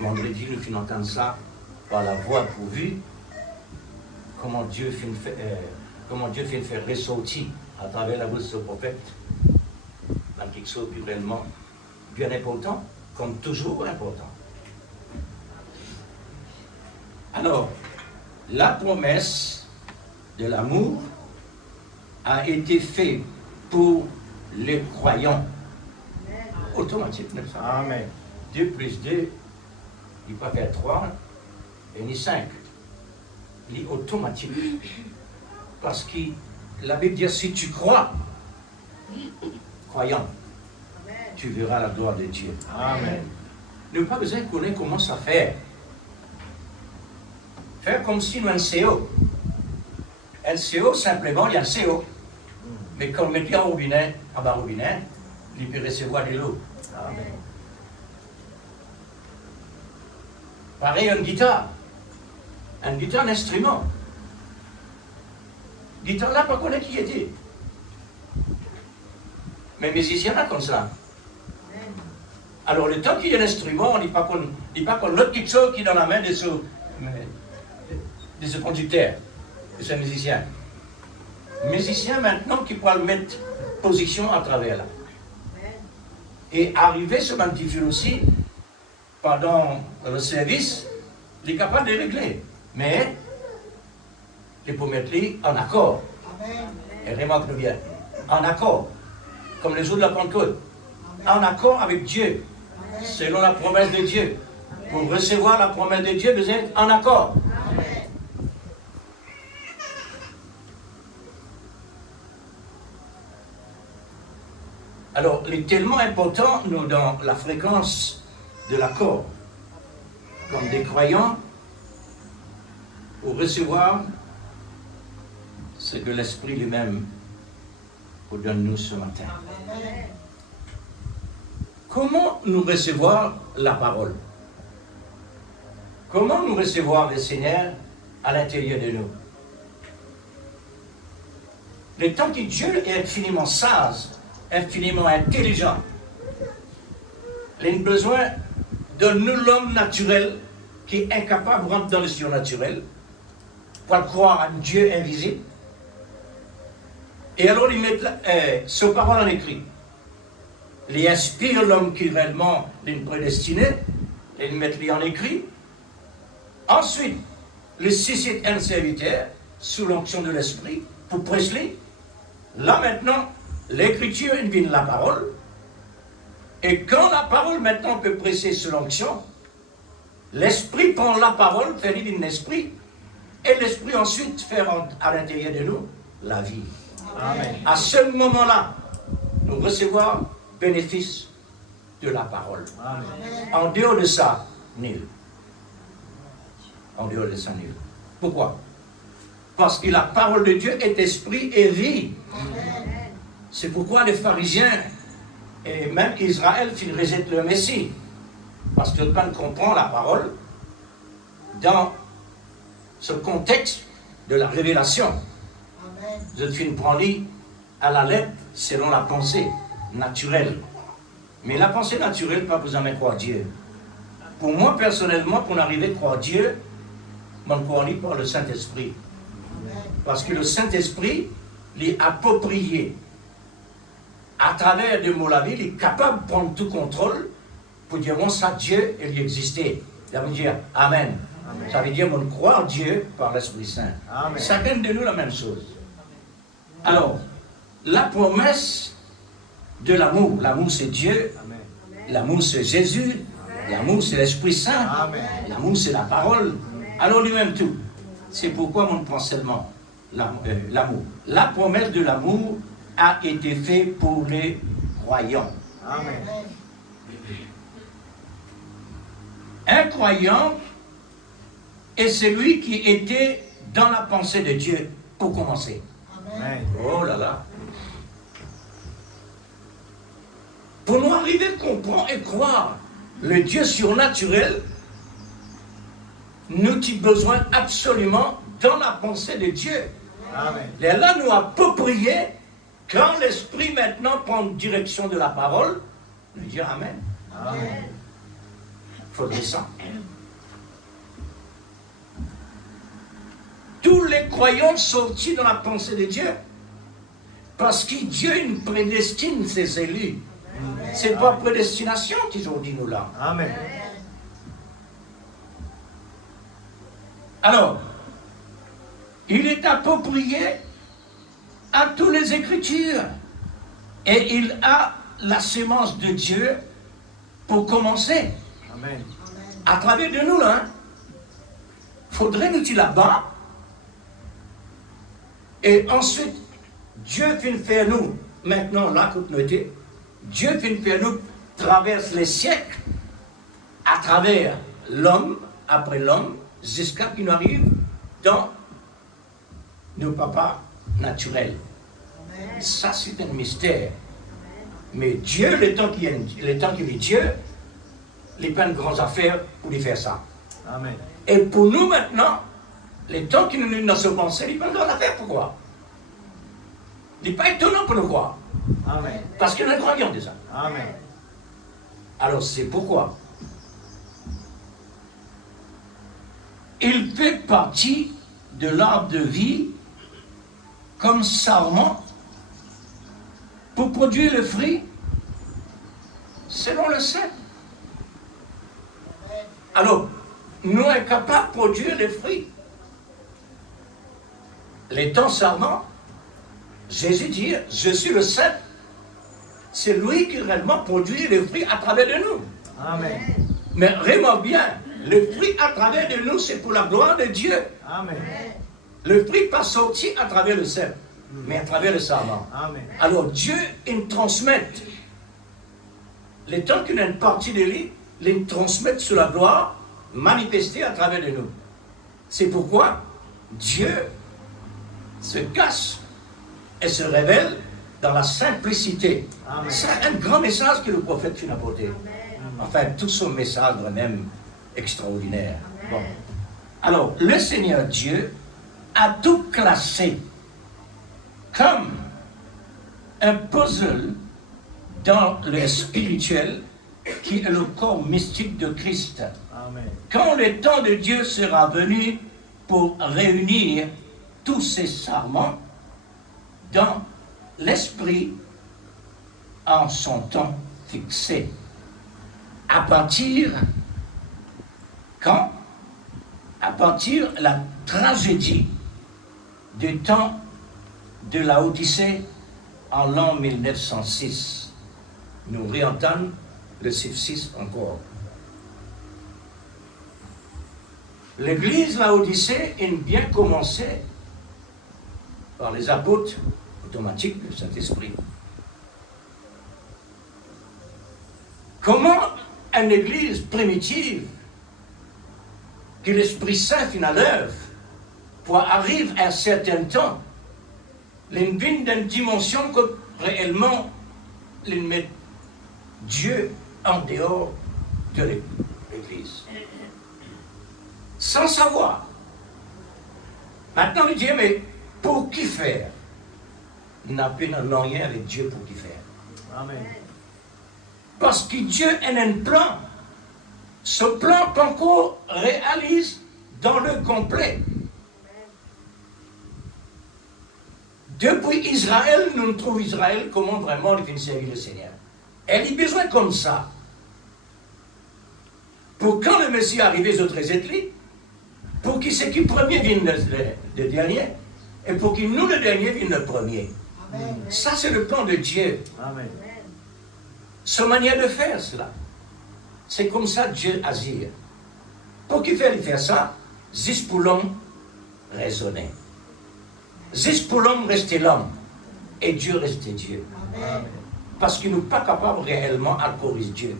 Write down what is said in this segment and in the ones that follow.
vendredi, nous finissons entendre ça par la voix pourvue, comment Dieu fait faire ressortir à travers la bouche de ce prophète dans quelque chose qui est réellement bien important, comme toujours important. Alors, la promesse de l'amour a été faite pour les croyants. Automatique, n'est-ce pas? Amen. 2 plus 2, il ne peut pas faire 3 et ni 5. Il est automatique. Parce que la Bible dit, si tu crois, croyant, tu verras la gloire de Dieu. Amen. Nous n'avons pas besoin de connaître comment ça fait. Faire comme si nous avons un CO. Un CO, simplement, il y a un CO. Mais quand on met en robinet, en bas robinet, il peut recevoir de l'eau. Amen. Pareil, une guitare. Une guitare, un instrument. Guitare là, pas connaître qui était. Mais musicien là, comme ça. Alors, le temps qu'il y a l'instrument, on ne dit pas qu'on l'autre quelque chose qui est dans la main de ce conducteur, de ce musicien. Musicien maintenant qui peut le mettre position à travers là. Et arriver sur un petit fil aussi, pendant le service, il est capable de régler. Mais, il faut mettre en accord. Et remarque bien, en accord. Comme les jours de la Pentecôte. En accord avec Dieu. Selon la promesse de Dieu. Pour recevoir la promesse de Dieu, vous êtes en accord. Alors, il est tellement important, nous, dans la fréquence de l'accord, comme des croyants, pour recevoir ce que l'Esprit lui-même vous donne nous ce matin. Comment nous recevoir la parole? Comment nous recevoir le Seigneur à l'intérieur de nous? Le temps que Dieu est infiniment sage, infiniment intelligent, il a besoin de nous, l'homme naturel, qui est incapable de rentrer dans le surnaturel, pour croire à un Dieu invisible. Et alors, il met ses paroles en écrit. Il inspire l'homme qui réellement est prédestiné, et il met en écrit. Ensuite, il suscite un serviteur sous l'onction de l'Esprit pour prêcher. Là maintenant, l'écriture vient la parole. Et quand la parole maintenant peut presser sous l'onction, l'Esprit prend la parole, fait vivre l'Esprit, et l'Esprit ensuite fait à l'intérieur de nous la vie. Amen. À ce moment-là, nous recevons bénéfice de la parole. Amen. En dehors de ça, nul. En dehors de ça, nul. Pourquoi? Parce que la parole de Dieu est esprit et vie. C'est pourquoi les pharisiens et même Israël, ils rejettent le Messie. Parce que le peuple comprend la parole dans ce contexte de la révélation. Je suis prendre à la lettre selon la pensée naturelle. Mais la pensée naturelle, pas vous amener croire Dieu. Pour moi, personnellement, pour arriver à croire Dieu, je crois par le Saint-Esprit. Parce que le Saint-Esprit, il est approprié. À travers des mots la vie, il est capable de prendre tout contrôle pour dire, bon, ça, Dieu, il existait. Ça veut dire, Amen. Amen. Ça veut dire, on croit Dieu par l'Esprit Saint. Amen. Chacun de nous, la même chose. Alors, la promesse de l'amour. L'amour, c'est Dieu. Amen. L'amour, c'est Jésus. Amen. L'amour, c'est l'Esprit Saint. Amen. L'amour, c'est la parole. Amen. Alors, lui-même tout. C'est pourquoi on prend seulement l'amour. La promesse de l'amour a été faite pour les croyants. Amen. Un croyant est celui qui était dans la pensée de Dieu pour commencer. Amen. Oh là là. Pour nous arriver à comprendre et croire le Dieu surnaturel, nous avons besoin absolument dans la pensée de Dieu. Amen. Et là, nous approprier quand l'Esprit maintenant prend direction de la parole, nous dire Amen. Amen. faudrait ça. Tous les croyants sortis dans la pensée de Dieu, parce que Dieu prédestine ses élus. C'est pas prédestination qu'ils ont dit nous là. Amen. Alors, il est approprié à toutes les Écritures. Et il a la sémence de Dieu pour commencer. Amen. À travers de nous, là. Faudrait nous dire là-bas. Et ensuite, Dieu vient faire nous, maintenant, là, comme nous étions, Dieu vient faire nous traverse les siècles, à travers l'homme, après l'homme, jusqu'à qu'il nous arrive dans nos papas naturels. Amen. Ça, c'est un mystère. Mais Dieu, le temps qu'il est Dieu, il pas de grandes affaires pour lui faire ça. Amen. Et pour nous maintenant, les temps qui nous donnent dans ce pensée, il pas de grandes affaires. Pourquoi? Il n'est pas étonnant pour nous croire. Amen. Parce qu'il a croyant déjà. Amen. Alors c'est pourquoi il fait partie de l'arbre de vie comme sarment pour produire le fruit selon le sel. Alors, nous sommes capables de produire les fruits. Les temps sarment, Jésus dit, je suis le sel. C'est lui qui réellement produit les fruits à travers de nous. Amen. Mais remarque bien, le fruit à travers de nous, c'est pour la gloire de Dieu. Amen. Le fruit pas sorti à travers le sel, mais à travers le sarment. Amen. Alors Dieu, il transmet. Les temps qu'il a une partie de lui, il transmet sur la gloire manifestée à travers de nous. C'est pourquoi Dieu se cache et se révèle dans la simplicité. Amen. C'est un grand message que le prophète a apporté. Enfin, tout son message même extraordinaire. Bon. Alors, le Seigneur Dieu a tout classé comme un puzzle dans le spirituel qui est le corps mystique de Christ. Amen. Quand le temps de Dieu sera venu pour réunir tous ces sarments dans l'esprit en son temps fixé. À partir quand? À partir de la tragédie du temps de la Odyssée en l'an 1906. Nous réentendons le chiffre 6 encore. L'église, la Odyssée, est bien commencée par les apôtres automatiques du Saint-Esprit. Comment une église primitive, que l'Esprit Saint fait à l'œuvre, pour arriver à un certain temps, il vient d'une dimension que réellement, il met Dieu en dehors de l'église. Sans savoir. Maintenant, il dit, mais pour qui faire? Il n'a plus rien avec Dieu pour qui faire. Amen. Parce que Dieu a un plan. Ce plan pas encore réalise dans le complet. Depuis Israël, nous trouvons Israël comment vraiment il vient servir le Seigneur. Elle a besoin comme ça. Pour quand le Messie arrive aux autres églises, pour qu'il ce qui premier vienne le dernier, et pour qu'il nous le dernier vienne le premier. Amen. Ça c'est le plan de Dieu. Amen. Sa manière de faire cela. C'est comme ça Dieu agit. Pour qu'il fasse ça, juste pour l'homme raisonner. Juste pour l'homme rester l'homme. Et Dieu rester Dieu. Amen. Parce qu'il n'est pas capable réellement à corriger Dieu.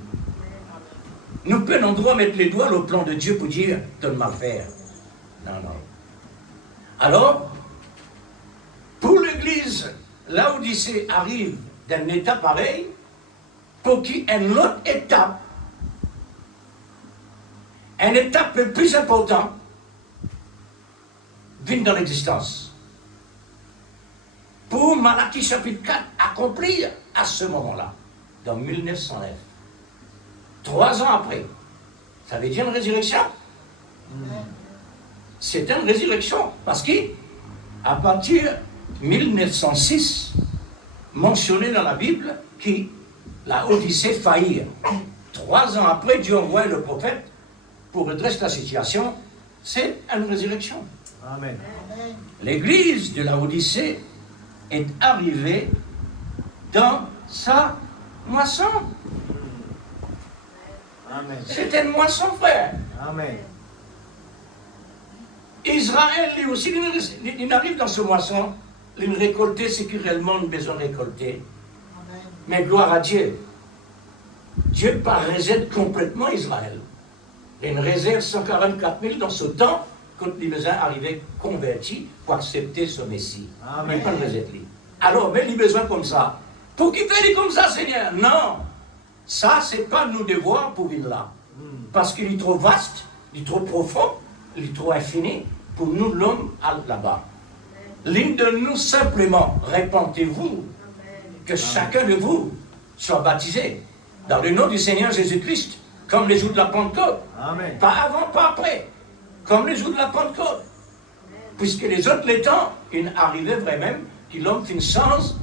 Nous pouvons droit mettre les doigts au plan de Dieu pour dire de mal faire. Non, non. Alors, pour l'Église, l'Odyssée arrive d'un état pareil, pour qu'il y ait une autre étape, une étape le plus importante, vienne dans l'existence. Pour Malachie chapitre 4 accomplir à ce moment-là, dans 1909. 3 ans après, Ça veut dire une résurrection. C'est une résurrection. Parce qu'à partir de 1906, mentionné dans la Bible, que la Odyssée faillit. 3 ans après, Dieu envoie le prophète pour redresser la situation. C'est une résurrection. Amen. L'église de la Odyssée est arrivée dans sa moisson. Amen. C'était une moisson, frère. Amen. Israël, lui aussi, il arrive dans ce moisson. Il récoltait ce qu'il réellement besoin de récolter. Mais gloire à Dieu. Dieu pas réserve complètement Israël. Il réserve 144 000 dans ce temps quand les besoins arrivaient convertis pour accepter ce Messie. Amen. Mais pas le réserve. Alors, mais les besoins comme ça. Pour qui fait comme ça, Seigneur? Non. Ça, c'est pas nos devoirs pour venir là. Parce qu'il est trop vaste, il est trop profond, il est trop infini pour nous, l'homme, là-bas. L'une de nous, simplement, répentez-vous, que chacun de vous soit baptisé dans le nom du Seigneur Jésus-Christ, comme les jours de la Pentecôte. Amen. Pas avant, pas après. Comme les jours de la Pentecôte. Puisque les autres, les temps, il arrivait vraiment que l'homme finisse sans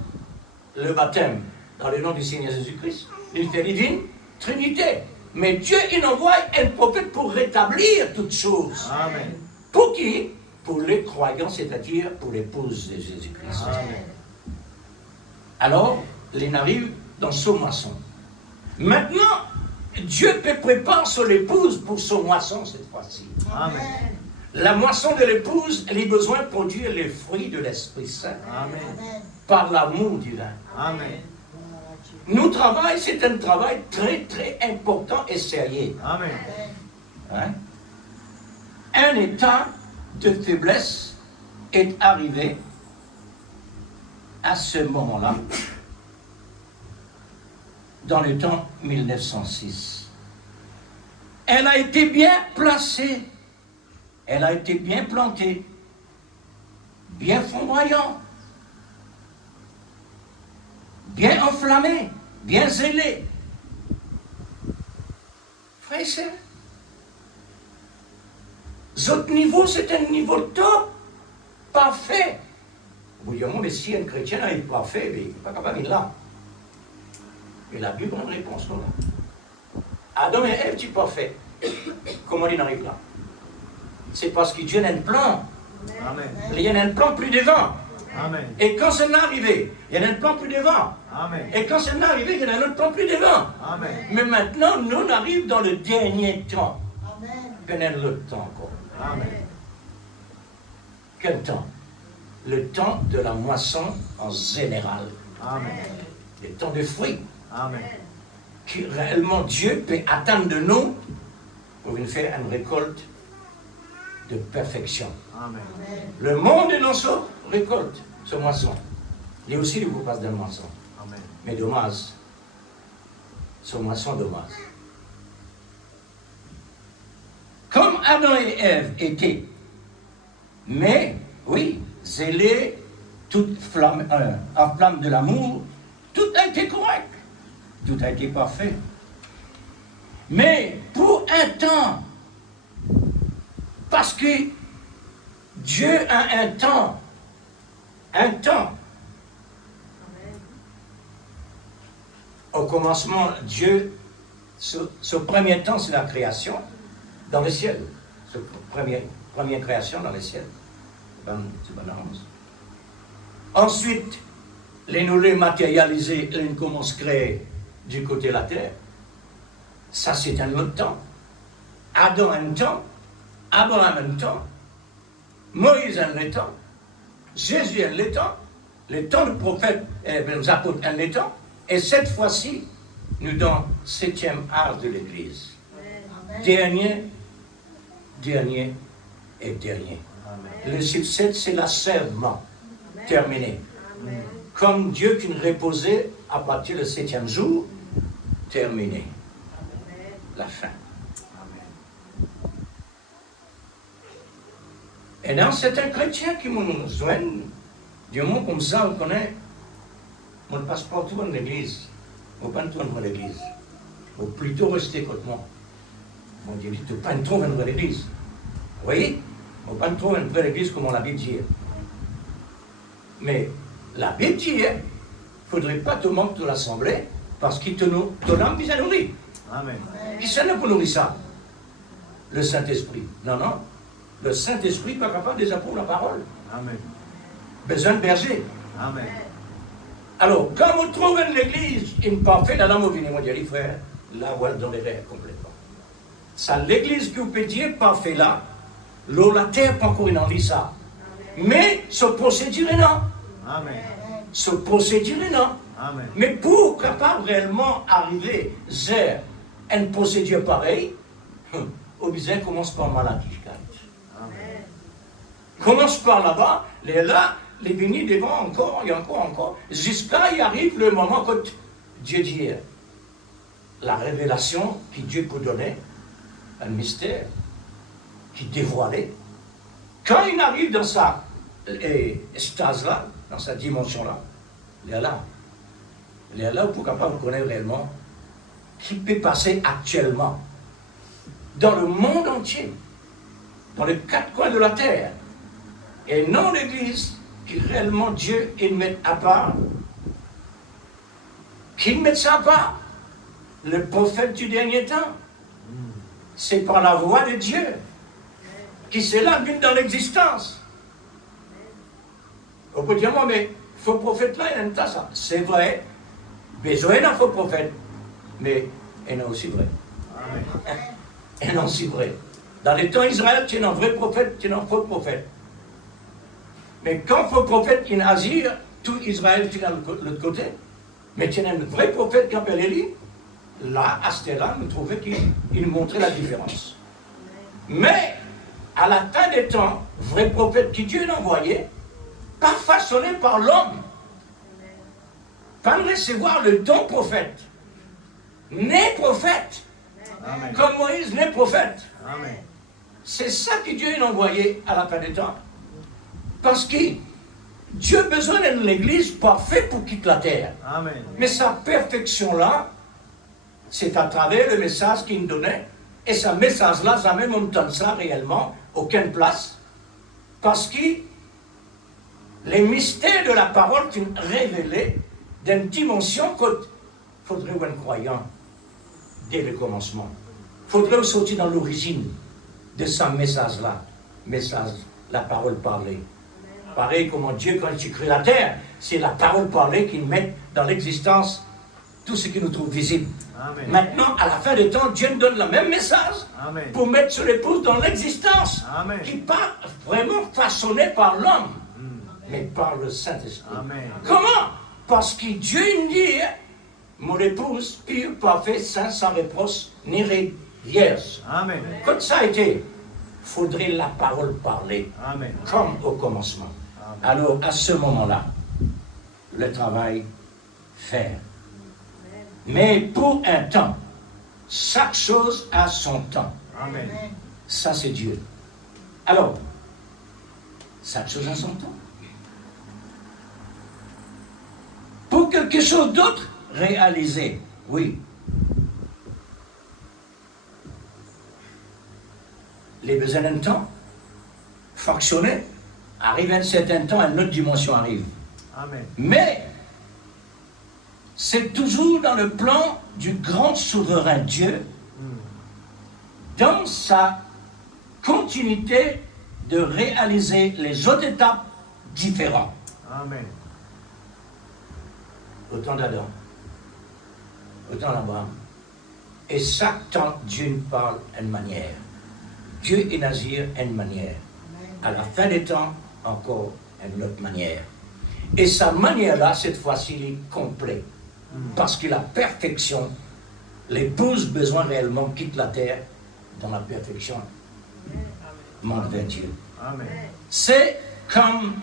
le baptême dans le nom du Seigneur Jésus-Christ. Il fait divine Trinité. Mais Dieu, il envoie un prophète pour rétablir toutes choses. Amen. Pour qui? Pour les croyants, c'est-à-dire pour l'épouse de Jésus-Christ. Amen. Alors, il arrive dans son moisson. Maintenant, Dieu peut préparer son épouse pour son moisson cette fois-ci. Amen. La moisson de l'épouse, elle a besoin de produire les fruits de l'Esprit Saint Amen. par l'amour divin. Amen. Nous travail, c'est un travail très très important et sérieux. Amen. Hein? Un état de faiblesse est arrivé à ce moment-là, dans le temps 1906. Elle a été bien placée, elle a été bien plantée, bien flamboyante, bien enflammée, bien zélée. Frère et sœurs, votre niveau, c'est un niveau top, parfait. Vous dites, mais si un chrétien est parfait, il n'est pas capable d'être là. Et la Bible a une réponse là. Adam et Ève, tu es parfait. Comment il arrive là? C'est parce que Dieu a un plan. Amen. Il y a un plan plus devant. Amen. Et quand c'est arrivé, il y a un plan plus devant. Amen. Et quand c'est arrivé, il y a un autre plan plus devant. Amen. Mais maintenant, nous on arrive dans le dernier temps. Il y a un autre temps encore. Amen. Quel temps? Le temps de la moisson en général. Amen. Le temps de fruits. Amen. Que réellement Dieu peut attendre de nous pour nous faire une récolte de perfection. Amen. Le monde est dans sa récolte, ce moisson. Il y a aussi le groupe d'un moisson. Amen. Mais dommage, ce moisson dommage. Comme Adam et Ève étaient, mais oui, zélés, toute flamme, en flamme de l'amour, tout a été correct, tout a été parfait. Mais pour un temps, parce que Dieu a un temps, au commencement, Dieu, ce premier temps, c'est la création dans le ciel. Ce première création dans le ciel. C'est bon. Ensuite, les nous les matérialisés, les commencent à créer du côté de la terre. Ça, c'est un autre temps. Adam a un temps, Abraham a un temps, Moïse a un temps, Jésus a un temps du prophète, des apôtres a un temps, et cette fois-ci, nous dans le 7e art de l'Église. Dernier et dernier. Amen. Le chiffre 7, c'est l'achèvement terminé. Comme Dieu qui nous reposait à partir du 7e jour, terminé. La fin. Et dans certains chrétiens qui nous joignent, du moment comme ça, on connaît, on ne passe pas tout dans l'église. On ne passe pas tout dans l'église. Il faut plutôt rester comme moi. On dit, tu pas trouver une vraie église. Vous voyez? On pas trouver une vraie église comme on l'a dit. Mais la Bible dit, il ne faudrait pas te manquer de l'assemblée parce qu'il te donne bien nourri. Amen. Qui c'est là pour nourrir ça? Le Saint-Esprit. Non, non. Le Saint-Esprit n'est pas capable de apprendre la parole. Amen. Besoin de berger. Amen. Alors, quand on trouve une église imparfaite, là, on vient dire, les frères, là, on va dans les rêves complètement. Ça, l'église que vous pétiez parfait là, l'eau, la terre, pas encore une ça. Mais, ce procédure est non. Amen. Ce procédure est non. Amen. Mais pour capable réellement arriver à une procédure pareille, au besoin commence par maladie. Amen. Commence par là-bas, les bénis devant encore, et encore, jusqu'à y arrive le moment que Dieu dit, la révélation que Dieu peut donner, un mystère, qui dévoilait. Quand il arrive dans sa stase-là, dans sa dimension-là, il est là. Il est là pour capable de connaître réellement qui peut passer actuellement dans le monde entier, dans les quatre coins de la terre, et non l'Église qui réellement Dieu il met à part, qu'il met ça à part, le prophète du dernier temps. C'est par la voix de Dieu qui s'est là venu dans l'existence. On peut dire, moi, mais faux prophète là, il aime ça. C'est vrai, besoin d'un faux prophète, mais il est aussi vrai. Amen. Il est aussi vrai. Dans les temps d'Israël, tu es un vrai prophète, tu es un faux prophète. Mais quand faux prophète il agit, tout Israël tu es de l'autre côté. Mais tu es un vrai prophète qui appelle Élie. Là, à ce là nous trouvons qu'il montrait la différence. Mais, à la fin des temps, vrai prophète qui Dieu l'a envoyé, pas façonné par l'homme, pas recevoir le don prophète, né prophète, Amen. comme Moïse né prophète. Amen. C'est ça que Dieu l'a envoyé à la fin des temps. Parce que Dieu a besoin d'une église parfaite pour quitter la terre. Amen. Mais sa perfection-là, c'est à travers le message qu'il nous donnait. Et ce message-là, jamais on ne ça réellement, aucune place. Parce que les mystères de la parole sont révélés d'une dimension qu'il faudrait un croyant dès le commencement. Il faudrait sortir dans l'origine de ce message-là. Message, la parole parlée. Pareil comme Dieu, quand il crée la terre, c'est la parole parlée qu'il met dans l'existence tout ce qui nous trouve visible. Amen. Maintenant, à la fin des temps, Dieu nous donne le même message Amen. pour mettre sur l'épouse dans l'existence, Amen. qui n'est pas vraiment façonné par l'homme, mais par le Saint-Esprit. Amen. Comment? Parce que Dieu nous dit, mon épouse, pure, parfaite, sainte, sans reproche, ni vierge. Amen. Quand ça a été, faudrait la parole parler, Amen. comme au commencement. Amen. Alors, à ce moment-là, le travail faire. Mais pour un temps, chaque chose a son temps. Amen. Ça, c'est Dieu. Alors, chaque chose a son temps. Pour quelque chose d'autre, réaliser, oui. Les besoins d'un temps, fonctionner, arrive à un certain temps, une autre dimension arrive. Amen. Mais, c'est toujours dans le plan du grand souverain Dieu, dans sa continuité de réaliser les autres étapes différentes. Amen. Autant d'Adam, autant d'Abraham. Et chaque temps, Dieu nous parle d'une manière. Dieu et Nazir une manière. À la fin des temps, encore une autre manière. Et sa manière-là, cette fois-ci, elle est complète. Parce que la perfection, l'épouse besoin réellement quitte la terre dans la perfection. Monte vers Dieu. Amen. C'est comme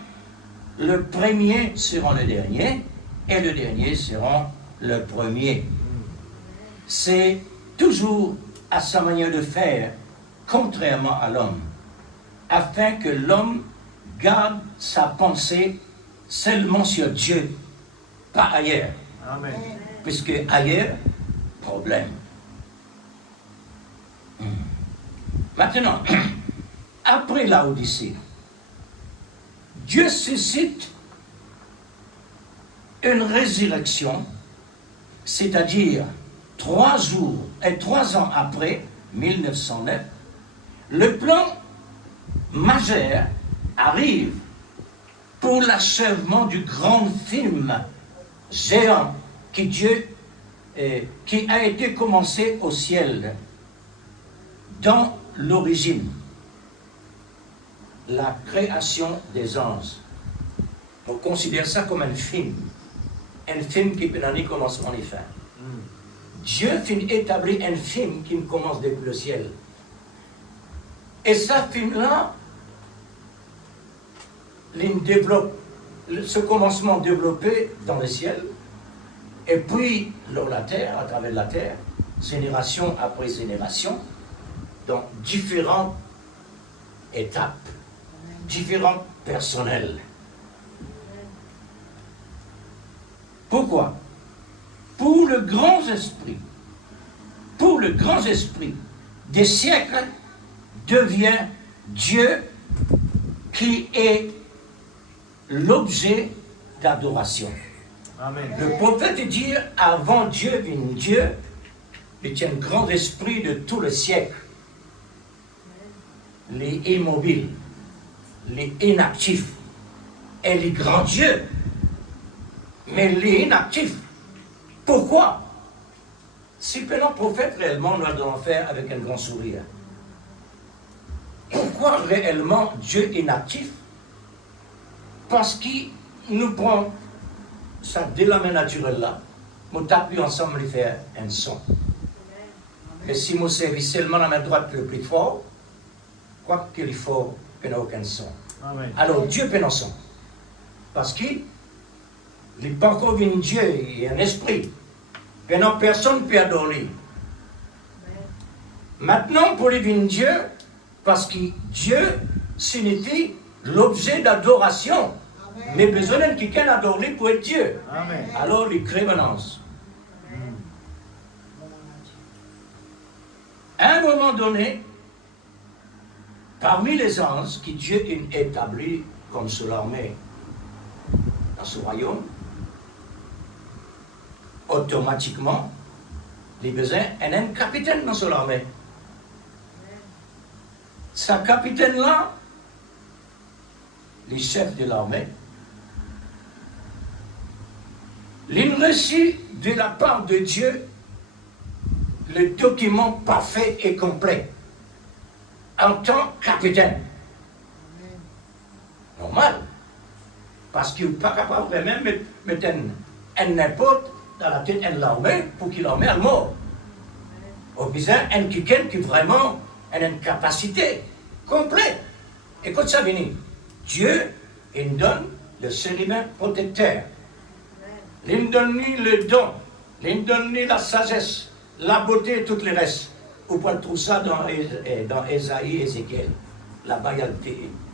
le premier sera le dernier et le dernier sera le premier. C'est toujours à sa manière de faire, contrairement à l'homme, afin que l'homme garde sa pensée seulement sur Dieu, pas ailleurs. Amen. Puisque ailleurs, problème. Maintenant, après la Odyssée, Dieu suscite une résurrection, c'est-à-dire 3 jours et 3 ans après, 1909, le plan majeur arrive pour l'achèvement du grand film géant qui a été commencé au ciel dans l'origine, la création des anges. On considère ça comme un film qui peut donner commencement et fin. Dieu établit un film qui commence depuis le ciel. Et ce film-là, il développe, ce commencement développé dans le ciel, et puis dans la terre, à travers la terre, génération après génération, dans différentes étapes, différents personnels. Pourquoi? Pour le grand esprit des siècles devient Dieu qui est l'objet d'adoration. Amen. Le prophète dit, avant Dieu vint Dieu, il tient un grand esprit de tout le siècle. Les immobiles, les inactifs, et les grands dieux, mais les inactifs. Pourquoi? Si le prophète réellement nous allons faire avec un grand sourire. Pourquoi réellement Dieu est inactif? Parce qu'il nous prend ça dès la main naturelle là, nous tapons ensemble et faire un son. Et si nous servons seulement la main droite le plus fort, quoi qu'il est fort, il n'a aucun son. Amen. Alors Dieu peut un son. Parce qu'il n'est pas encore un Dieu, il est un esprit. Maintenant, personne ne peut adorer. Maintenant, pour lui un Dieu, parce que Dieu signifie l'objet d'adoration. Mais besoin de quelqu'un adorer pour être Dieu. Amen. Alors, il crée maintenant. À un moment donné, parmi les anges que Dieu a établis comme sous l'armée dans ce royaume, automatiquement, il a besoin d'un capitaine dans son armée. Ce capitaine-là, les chefs de l'armée, il reçut de la part de Dieu le document parfait et complet en tant que capitaine. Normal. Parce qu'il n'est pas capable vraiment de mettre un n'importe dans la tête de l'armée pour qu'il l'armée à mort. Au besoin un quelqu'un qui vraiment a une capacité complète. Écoute ça, Béni. Dieu, il donne le sédiment protecteur. Il donne le don. Il donne la sagesse, la beauté et tout le reste. Vous pouvez trouver ça dans Ésaïe et Ézéchiel. Là-bas, il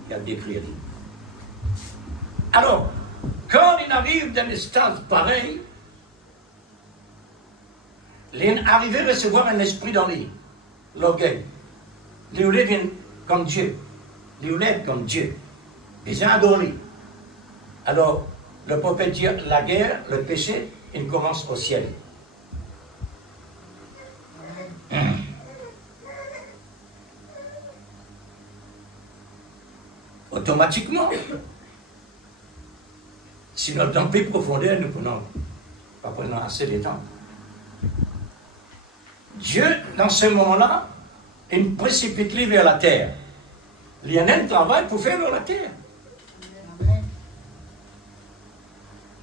y a décrit. Alors, quand il arrive dans des stades pareils, il est arrivé à recevoir un esprit dans lui, l'orgueil. Il voulait venir comme Dieu. Il voulait être comme Dieu. Ils ont adoré. Alors, le prophète dit, la guerre, le péché, il commence au ciel. Automatiquement, si nous dans plus profondeur, nous prenons pas prenons assez de temps. Dieu, dans ce moment-là, il précipite vers la terre. Il y a un travail pour faire vers la terre.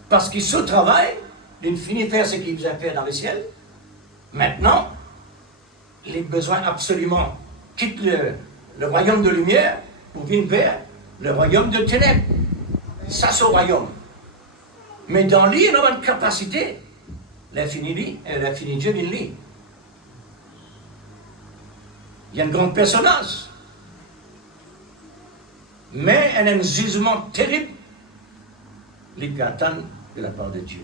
Parce qu'il se travaille, il finit de faire ce qu'il faisait faire dans le ciel. Maintenant, il a besoin absolument quitte le royaume de lumière pour venir vers le royaume de ténèbres. Ça, c'est le royaume. Mais dans lui, il a une capacité. L'infini Dieu vient lui. Il y a un grand personnage. Mais il y a un jugement terrible. Les peut attendre de la part de Dieu.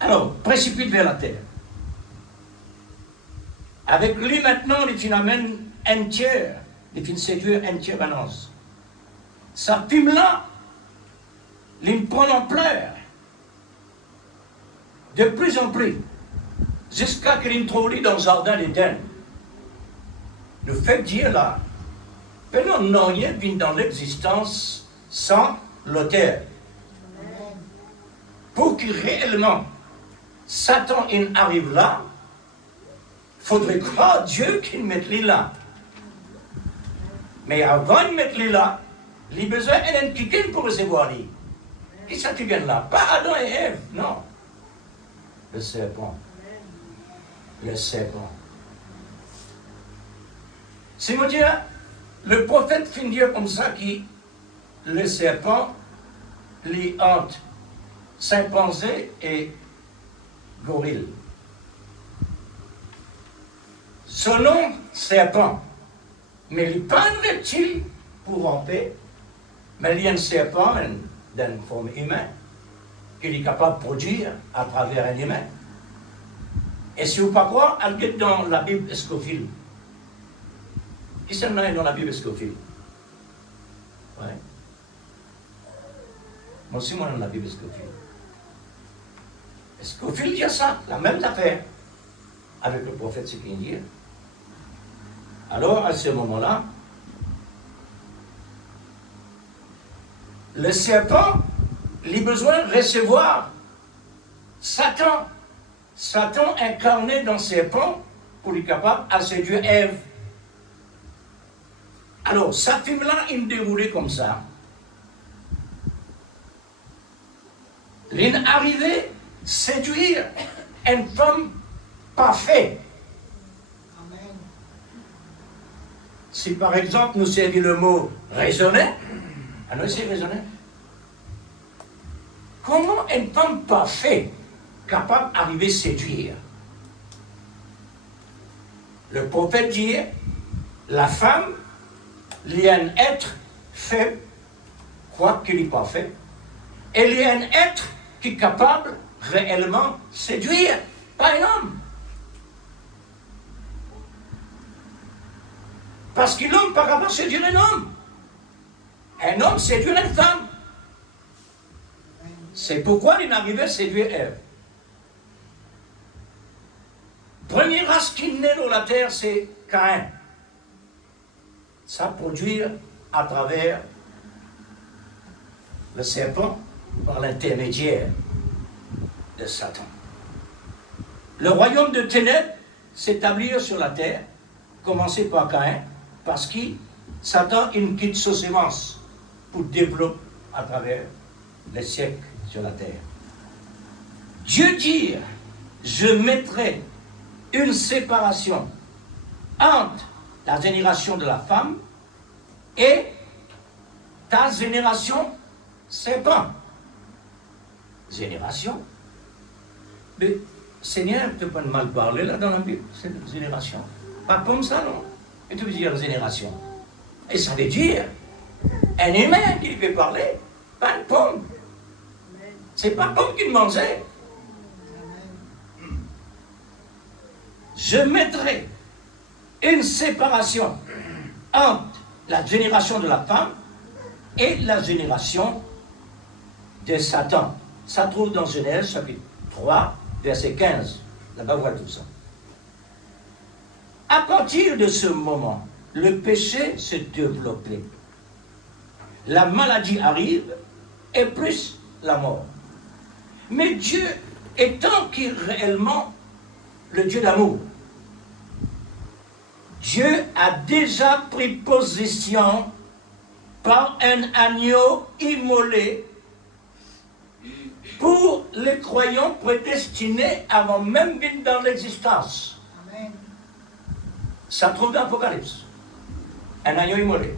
Alors, précipite vers la terre. Avec lui maintenant, il amène entière, il finit séduire entière annonce. Sa fume là, il prend l'ampleur. De plus en plus, jusqu'à qu'il introduit dans le jardin d'Éden. Le fait de dire là, que non, rien vient dans l'existence sans l'auteur. Pour que réellement Satan arrive là, il faudrait croire Dieu qu'il mette lui là. Mais avant de mettre lui là, il a besoin d'un quelqu'un pour recevoir lui. Qui ça qui vient là? Pas Adam et Ève, non. Le serpent. Le serpent. C'est vous dire, le prophète finit dire comme ça qui le serpent les hante, chimpanzé et gorille. Son nom, serpent. Mais il n'est pas un reptile pour ramper, mais il y a un serpent d'une forme humaine qu'il est capable de produire à travers un humain. Et si vous ne pas croire, elle est dans la Bible Scofield. Qui s'en est dans la Bible Scofield? Oui. Moi aussi, moi, dans la Bible Scofield. Scofield dit ça, la même affaire, avec le prophète, ce qu'il dit. Alors, à ce moment-là, le serpent, il a besoin de recevoir Satan. Satan incarné dans le serpent pour être capable de séduire Ève. Alors, sa film-là, il me déroulait comme ça. Il est arrivé à séduire une femme parfaite. Si par exemple nous servit le mot raisonner, alors c'est raisonner. Comment une femme parfaite capable d'arriver à séduire? Le prophète dit, la femme, il y a un être faible, quoi qu'il n'est pas fait, et il y a un être qui est capable réellement de séduire, pas un homme. Parce que l'homme, par rapport à séduire un homme séduit une femme. C'est pourquoi il est arrivé à séduire Ève. Première race qui naît dans la terre, c'est Caïn. Ça produit à travers le serpent par l'intermédiaire de Satan. Le royaume de ténèbres s'établit sur la terre, commencé par Caïn, parce que Satan il quitte sa sémence pour développer à travers les siècles sur la terre. Dieu dit, je mettrai une séparation entre la génération de la femme et ta génération serpent. Génération. Mais Seigneur, tu peux pas mal parler là dans la Bible, cette génération. Pas comme ça, non? Et tu veux dire génération. Et ça veut dire un humain qui peut parler, pas une pomme. C'est pas pomme qu'il mangeait. Je mettrai une séparation entre la génération de la femme et la génération de Satan. Ça trouve dans Genèse chapitre 3, verset 15. Là-bas, voilà tout ça. À partir de ce moment, le péché se développait. La maladie arrive et plus la mort. Mais Dieu étant qui réellement le Dieu d'amour, Dieu a déjà pris position par un agneau immolé pour les croyants prédestinés avant même d'être dans l'existence. Amen. Ça trouve dans l'Apocalypse. Un agneau immolé.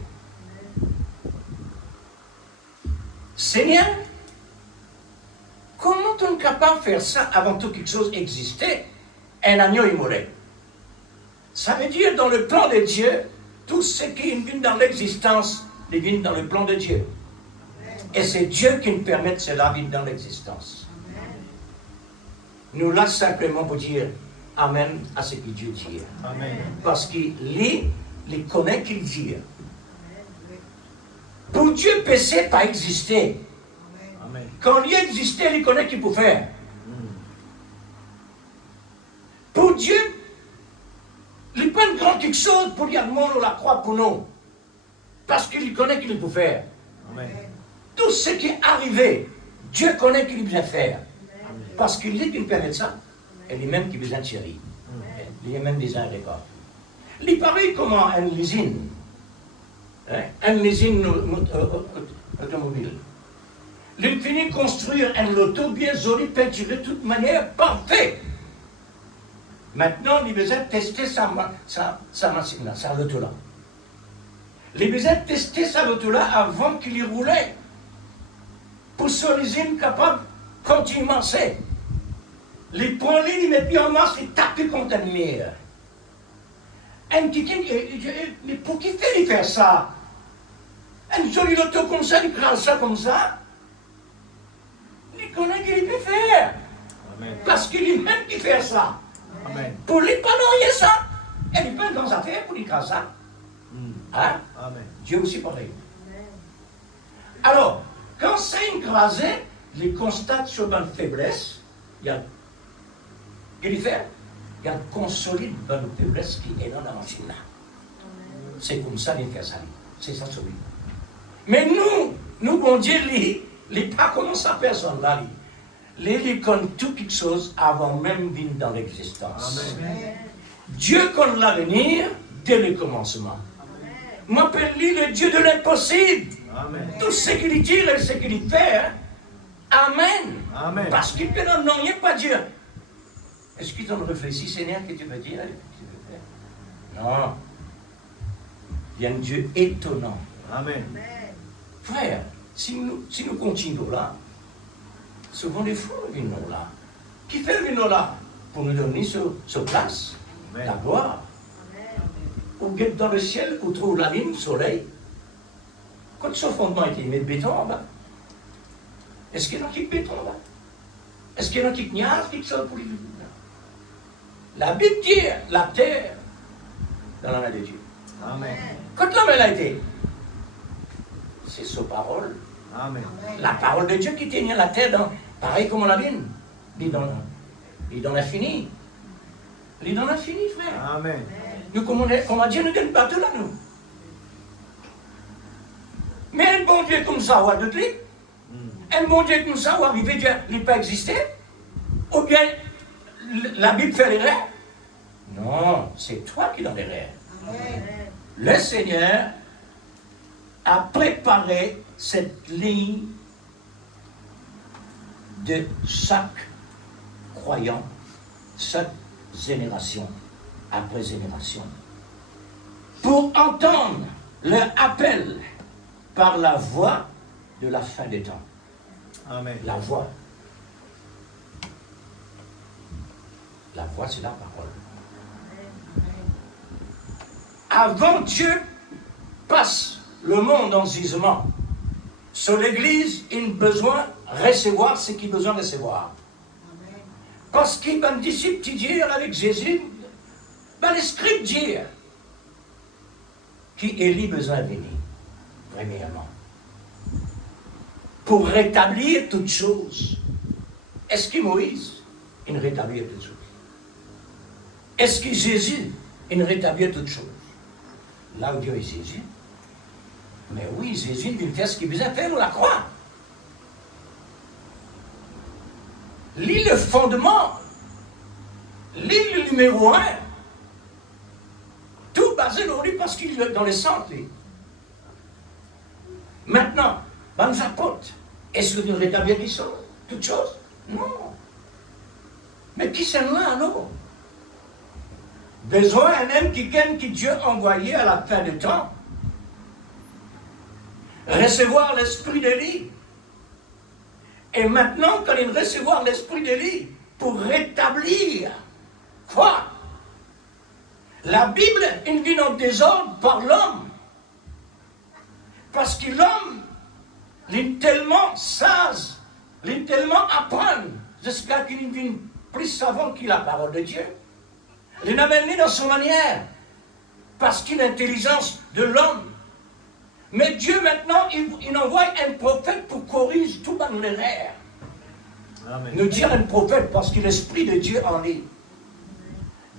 Seigneur, comment on est capable de faire ça avant tout quelque chose existait? Un agneau immolé. Ça veut dire dans le plan de Dieu, tout ce qui vient dans l'existence, il vient dans le plan de Dieu. Et c'est Dieu qui nous permet de cela vivre dans l'existence. Nous là simplement pour dire Amen à ce que Dieu dit. Amen. Parce que lui, il connaît qu'il dit. Pour Dieu, péché pas existé. Amen. Quand il existait, il connaît qu'il peut faire. Pour Dieu, il n'est pas une grande quelque chose pour dire le monde ou la croix pour nous. Parce qu'il connaît qu'il peut faire. Amen. Tout ce qui est arrivé, Dieu connaît qu'il peut faire. Parce qu'il dit qu'il permet ça. Et lui-même qui besoin de chérir. Il y a même des records. Il paraît comment un leasing. Un leasing automobile. Il finit de construire un loto bien joli, peinturé de toute manière, parfait. Maintenant, il a besoin de tester sa machine-là, sa loto-là. Il a besoin de tester sa loto-là avant qu'il y roulait. Pour ce leasing capable de continuer à marcher. Les prend les, il met en marche et tape contre un mur. Un qui mais pour qui fait faire ça? Un joli loto comme ça, il prend ça comme ça. Il connaît qu'il peut faire. Amen. Parce qu'il est même qui fait ça. Amen. Pour lui, pas non, ça. Elle n'est pas dans sa affaire pour lui faire ça. Hein? Amen. Dieu aussi pareil. Alors, quand c'est écrasé, il constate sur ma faiblesse, il y a qu'il fait, il y a un consolide dans la faiblesse qui est dans la machine là. C'est comme ça qu'il fait ça. C'est ça celui. Mais nous, bon Dieu, il n'est pas comme ça personne là. Il connaît tout quelque chose avant même de venir dans l'existence. Amen. Dieu connaît l'avenir dès le commencement. M'appelle lui le Dieu de l'impossible. Amen. Tout ce qu'il dit et ce qu'il fait, hein. Amen. Amen. Parce qu'il peut non, il n'y a pas Dieu. Est-ce que tu en réfléchis, Seigneur, que tu veux dire? Non. Il y a un Dieu étonnant. Amen. Frère, si nous continuons là, souvent les fous viennent là. Qui fait venir là? Pour nous donner sur place, Amen. la gloire. Ou guette dans le ciel, où trouve la ligne, le soleil. Quand ce fondement a été mis de béton en bas, est-ce qu'il y en a qui béton là? Est-ce qu'il y en a qui kniassent, qui sont pour les... La Bible dit la terre dans la main de Dieu. Amen. Quand l'homme elle a été, c'est sa parole. Amen. La parole de Dieu qui tenait la terre dans, pareil comme la vigne. Il est dans l'infini. Il est dans l'infini, frère. Amen. Nous, comment Dieu nous donne pas tout là, nous. Mais un bon Dieu comme ça, ou à d'autres livres, un bon Dieu comme ça, ou arriver Dieu, il n'a pas existé, ou bien la Bible fait l'erreur. Non, c'est toi qui donnes l'erreur. Le Seigneur a préparé cette ligne de chaque croyant, chaque génération après génération, pour entendre leur appel par la voix de la fin des temps. Amen. La voix. La voix, c'est la parole. Avant Dieu passe le monde en gisement, sur l'Église, il a besoin de recevoir ce qu'il a besoin de recevoir. Parce qu'il va un disciple qui dit avec Jésus, ben, les scripts disent qui Élie besoin de venir, premièrement, pour rétablir toutes choses. Est-ce que Moïse, il rétablit toutes choses? Est-ce que Jésus, il rétablit toutes choses? Là où Dieu est Jésus. Mais oui, Jésus vient faire ce qu'il besoin de faire pour la croix. Lis le fondement. Lis le numéro 1. Tout basé sur lui parce qu'il est dans le centre. Lui. Maintenant, dans les apôtres, est-ce que nous rétablissons qui sont toutes choses? Non. Mais qui sont là alors? Besoin d'un homme qui Dieu a envoyé à la fin du temps. Recevoir l'esprit d'Élie. Et maintenant, quand il recevoir l'esprit d'Élie pour rétablir quoi? La Bible, il vit en désordre par l'homme. Parce que l'homme, il est tellement sage, il est tellement apprendre, jusqu'à qu'il devient plus savant que la parole de Dieu. Il n'a même mis dans son manière. parce qu'il a l'intelligence de l'homme. Mais Dieu maintenant, il envoie un prophète pour corriger tout dans l'erreur. Nous dire un prophète parce que l'Esprit de Dieu en est.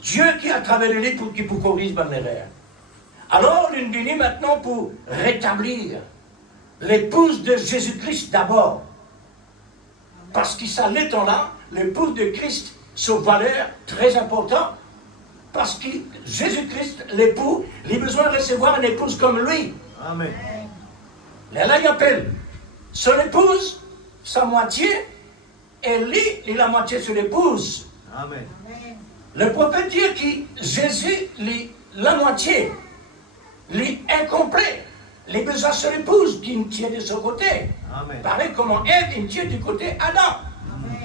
Dieu qui a travaillé lui pour corriger dans l'erreur. Alors, il est venu maintenant pour rétablir l'épouse de Jésus-Christ d'abord. Parce que ça l'est là, l'épouse de Christ, son valeur très importante. Parce que Jésus-Christ, l'époux, il a besoin de recevoir une épouse comme lui. Amen. Là, il appelle son épouse, sa moitié, et lui, il a la moitié sur l'épouse. Amen. Le prophète dit que Jésus, la moitié, l'incomplet, les besoins sur l'épouse qui tient de son côté. Amen. Pareil comment Ève, il tient du côté Adam.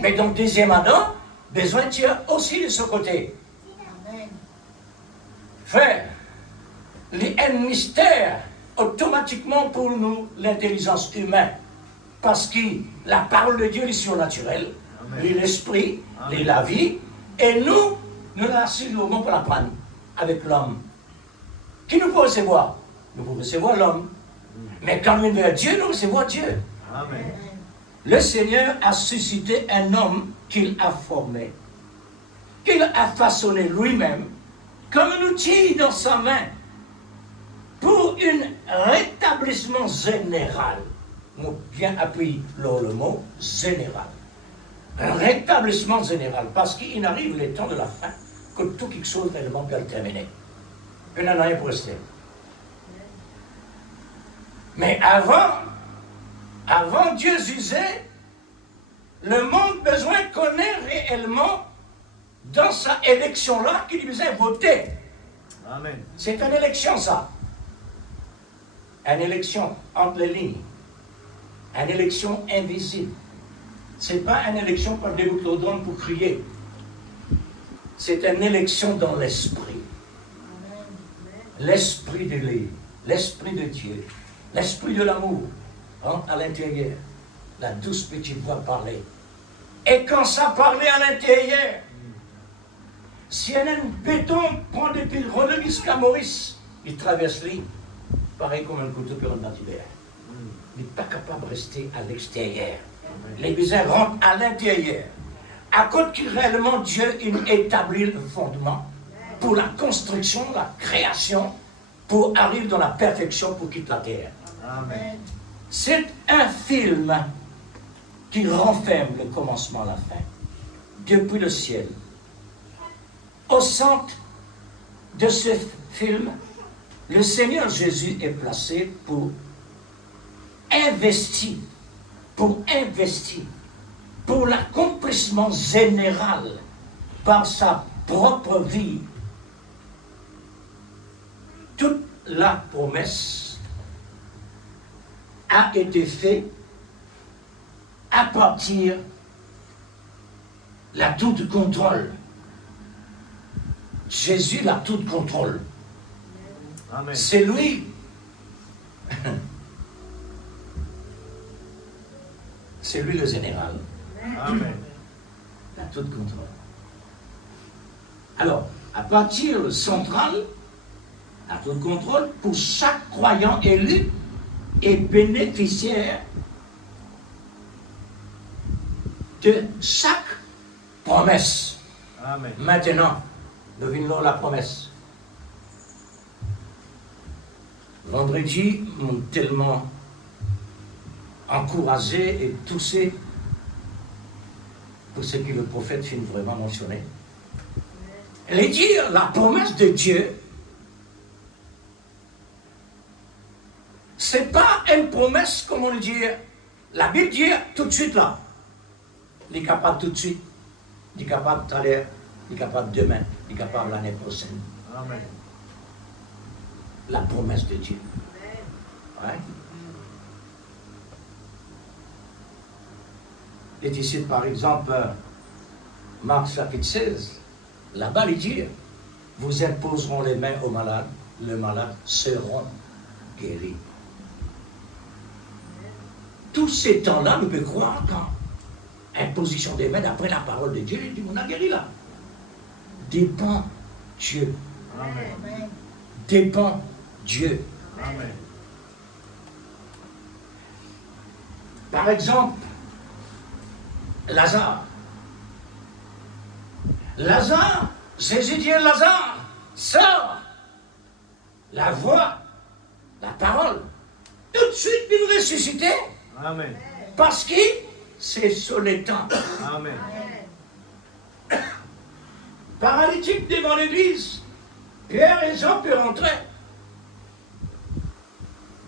Mais donc, deuxième Adam, besoin tient aussi de son côté. Frère, il y a un mystère automatiquement pour nous, l'intelligence humaine. Parce que la parole de Dieu est surnaturelle, l'esprit, la vie, et nous la recevons pour la prendre avec l'homme. Qui nous peut recevoir? Nous pouvons recevoir l'homme. Mais quand nous venons à Dieu, nous recevons Dieu. Amen. Le Seigneur a suscité un homme qu'il a formé, qu'il a façonné lui-même, comme un outil dans sa main, pour un rétablissement général. Nous bien appuyé le mot général. Un rétablissement général, parce qu'il arrive le temps de la fin, que tout quelque chose réellement peut le terminer. Il n'en a rien pour rester. Mais avant Dieu disait, le monde besoin connaît réellement dans sa élection-là qu'il disait voter. Amen. C'est une élection, ça. Une élection entre les lignes. Une élection invisible. Ce n'est pas une élection par des boucles pour crier. C'est une élection dans l'esprit. L'esprit de l'île, l'esprit de Dieu, l'esprit de l'amour entre à l'intérieur. La douce petite voix parlait. Et quand ça parlait à l'intérieur, si un béton prend depuis René jusqu'à Maurice, il traverse l'île, pareil comme un couteau perpendiculaire. Il n'est pas capable de rester à l'extérieur. Les besoins rentrent à l'intérieur. À cause que réellement Dieu établit le fondement pour la construction, la création, pour arriver dans la perfection pour quitter la terre. Amen. C'est un film qui renferme le commencement à la fin, depuis le ciel. Au centre de ce film, le Seigneur Jésus est placé pour investir pour l'accomplissement général par sa propre vie. Toute la promesse a été faite à partir de la toute contrôle. Jésus la toute contrôle. Amen. C'est lui. C'est lui le général. Amen. La toute contrôle. Alors, à partir central, la toute contrôle, pour chaque croyant élu et bénéficiaire de chaque promesse. Amen. Maintenant, nous venons la promesse. Vendredi, m'ont tellement encouragé et touché pour ce que le prophète finit vraiment mentionné. Elle est dire la promesse de Dieu, c'est pas une promesse, comme on dit, la Bible dit tout de suite là. Il est capable tout de suite, il est capable tout à l'heure, il est capable demain, il est capable l'année prochaine. Amen. La promesse de Dieu. Ouais. Et ici, par exemple, Marc chapitre 16, là-bas, il dit, vous imposeront les mains aux malades, les malades seront guéris. Tous ces temps-là, nous pouvons croire qu'en imposition des mains, d'après la parole de Dieu, il dit, on a guéri là. Dépend Dieu. Amen. dépend Dieu. Amen. Par exemple, Lazare. Lazare, Jésus dit à Lazare, sors. La voix, la parole, tout de suite il ressuscitait. Amen. Parce que c'est sur les temps. Amen. Paralytique devant l'église, Pierre et Jean peuvent rentrer.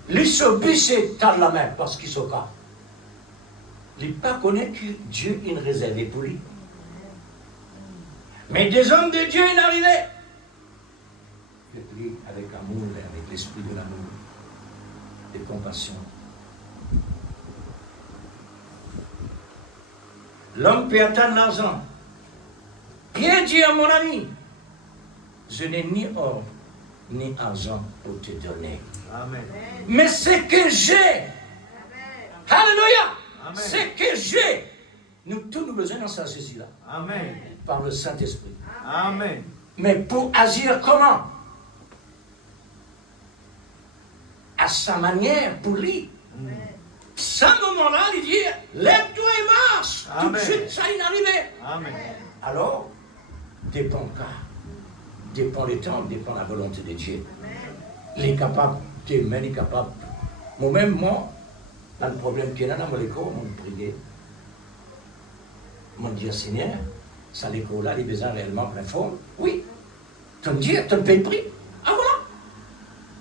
Les sobis tendent la main parce qu'ils sont cas. Il pas connaît que Dieu est réservé pour lui. Mais des hommes de Dieu sont arrivés. Je prie avec amour et avec l'esprit de l'amour, de compassion. L'homme peut attendre l'argent. Pierre dit à mon ami, je n'ai ni or ni argent pour te donner. Amen. Mais ce que j'ai, alléluia, Amen. ce que j'ai, nous tous nous besoin dans ça, Jésus-là, Amen. par le Saint-Esprit. Amen. Mais pour agir comment? À sa manière, pour lui. À ce moment-là, il dit, lève-toi et marche. Tout de Amen. suite, ça y est arrivé. Amen. Alors, dépend cas, dépend le temps, dépend la volonté de Dieu. Il est capable, Dieu il est capable. Moi-même, moi, dans le problème qu'il y a dans mon école, mon prier, mon Dieu Seigneur, ça l'école-là, les besoins réellement réforme. Oui, ton Dieu, ton paye prix. Ah voilà,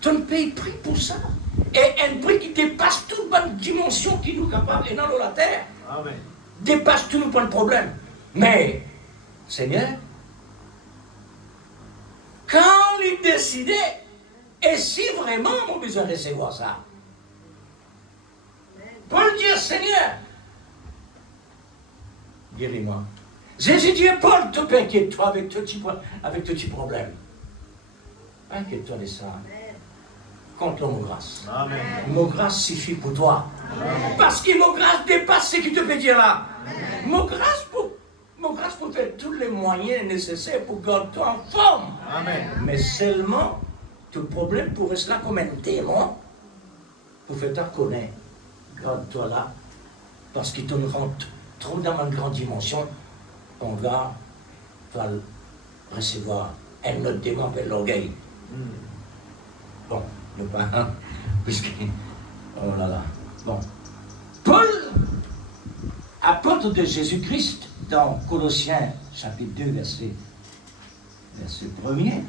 ton paye prix pour ça. Et un prix qui dépasse toute bonne dimension qui nous capable, et non la terre, Amen. dépasse tout nos points de problème. Mais, Seigneur, quand il décidait, et si vraiment on a besoin de recevoir ça, Paul dit, Seigneur, guéris-moi. Jésus dit, Paul, te inquiète-toi avec tout petit problème. Inquiète-toi de ça. Contre mon grâce. Amen. Mon grâce suffit pour toi. Amen. Parce que mon grâce dépasse ce qui te peut dire là. Mon grâce pour faire tous les moyens nécessaires pour garder toi en forme. Amen. Mais seulement, tout le problème pour rester là comme un démon, pour faire ta connaître. Garde-toi là, parce qu'il te rentre trop dans une grande dimension, on va recevoir un autre démon avec l'orgueil. Bon, ne pas, puisque, oh là là, bon. Paul, apôtre de Jésus-Christ, dans Colossiens chapitre 2, verset 1er,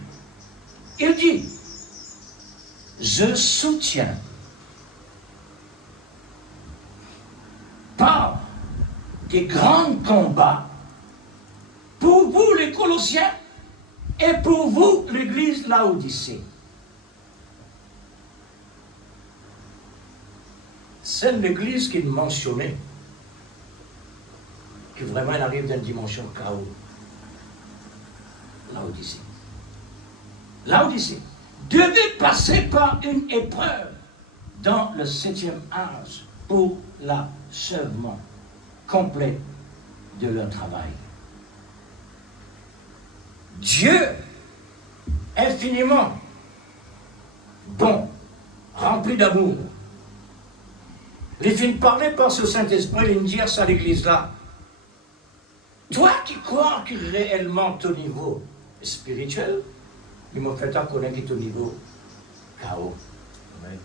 il dit, je soutiens par des grands combats pour vous les Colossiens et pour vous l'église Laodicée. C'est l'église qu'il mentionnait, qui vraiment elle arrive dans une dimension chaos. Laodicée. Laodicée devait passer par une épreuve dans le 7e âge pour l'achèvement complet de leur travail. Dieu, infiniment bon, rempli d'amour, il vient de parler par ce Saint-Esprit, il dit ça à l'église-là. Toi qui crois que réellement ton niveau spirituel, il m'a fait connaître ton niveau chaos. Amen.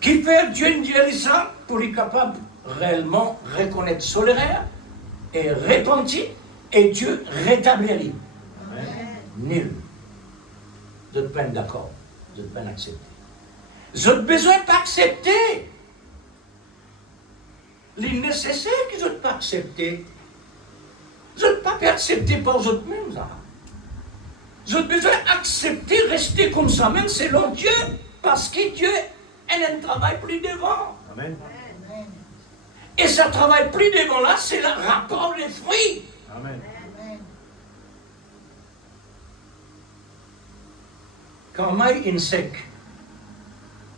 Qui fait Dieu une ça pour être capable réellement reconnaître solaire et repentir et Dieu rétablir. Amen. Nul. Vous êtes pas d'accord. Vous êtes pas accepté. Vous avez besoin de pas accepter. Les nécessaires qu'ils n'ont pas accepté. Vous n'êtes pas accepté par vous-même, ça. Vous avez besoin d'accepter, rester comme ça, même selon Dieu, parce que Dieu a un travail plus devant. Amen. Et ce travail plus devant là, c'est le rapport des fruits. Amen. Quand maille est sec,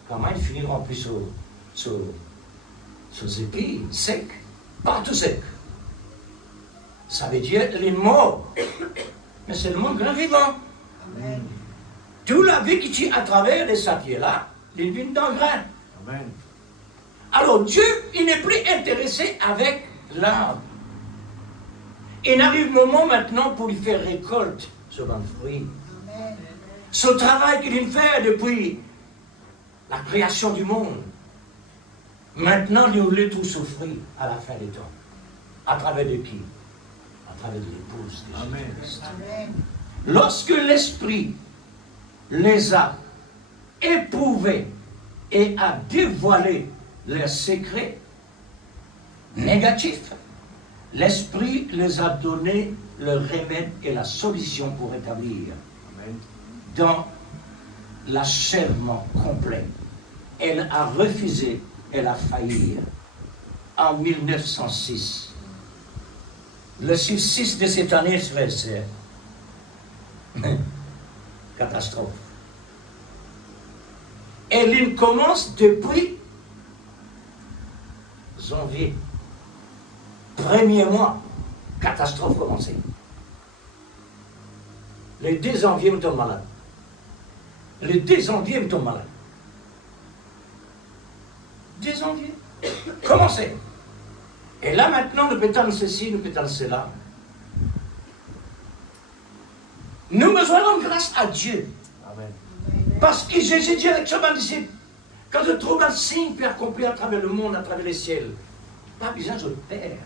quand maille finit rempli sur épis sec, pas tout sec. Ça veut dire les morts, mais c'est le monde grand vivant. Tout la vie qui tient à travers les sapiens là, les vignes d'engrais. Amen. Alors Dieu, il n'est plus intéressé avec l'arbre. Il arrive le moment maintenant pour lui faire récolte sur un fruit. Amen. Ce travail qu'il fait depuis la création du monde, maintenant il voulait tout souffrir à la fin des temps. À travers de qui? À travers de l'épouse de Amen. Jésus-Christ. Amen. Lorsque l'Esprit les a éprouvés et a dévoilé leurs secrets négatifs, l'Esprit les a donné le remède et la solution pour établir Amen. dans l'achèvement complet. Elle a refusé, elle a failli. En 1906, le 6 de cette année, frère, c'est catastrophe. Et il commence depuis janvier. Premier mois, catastrophe commencée. Le 2 janvier, on tombe malade. Le 2 janvier, on tombe malade. 2 janvier. Commencez. Et là maintenant, nous pétons ceci, nous pétons cela. Nous besoin de grâce à Dieu. Amen. Parce que Jésus dit avec ce disciple, quand je trouve un signe pour accomplir à travers le monde, à travers les ciels, pas besoin de Père.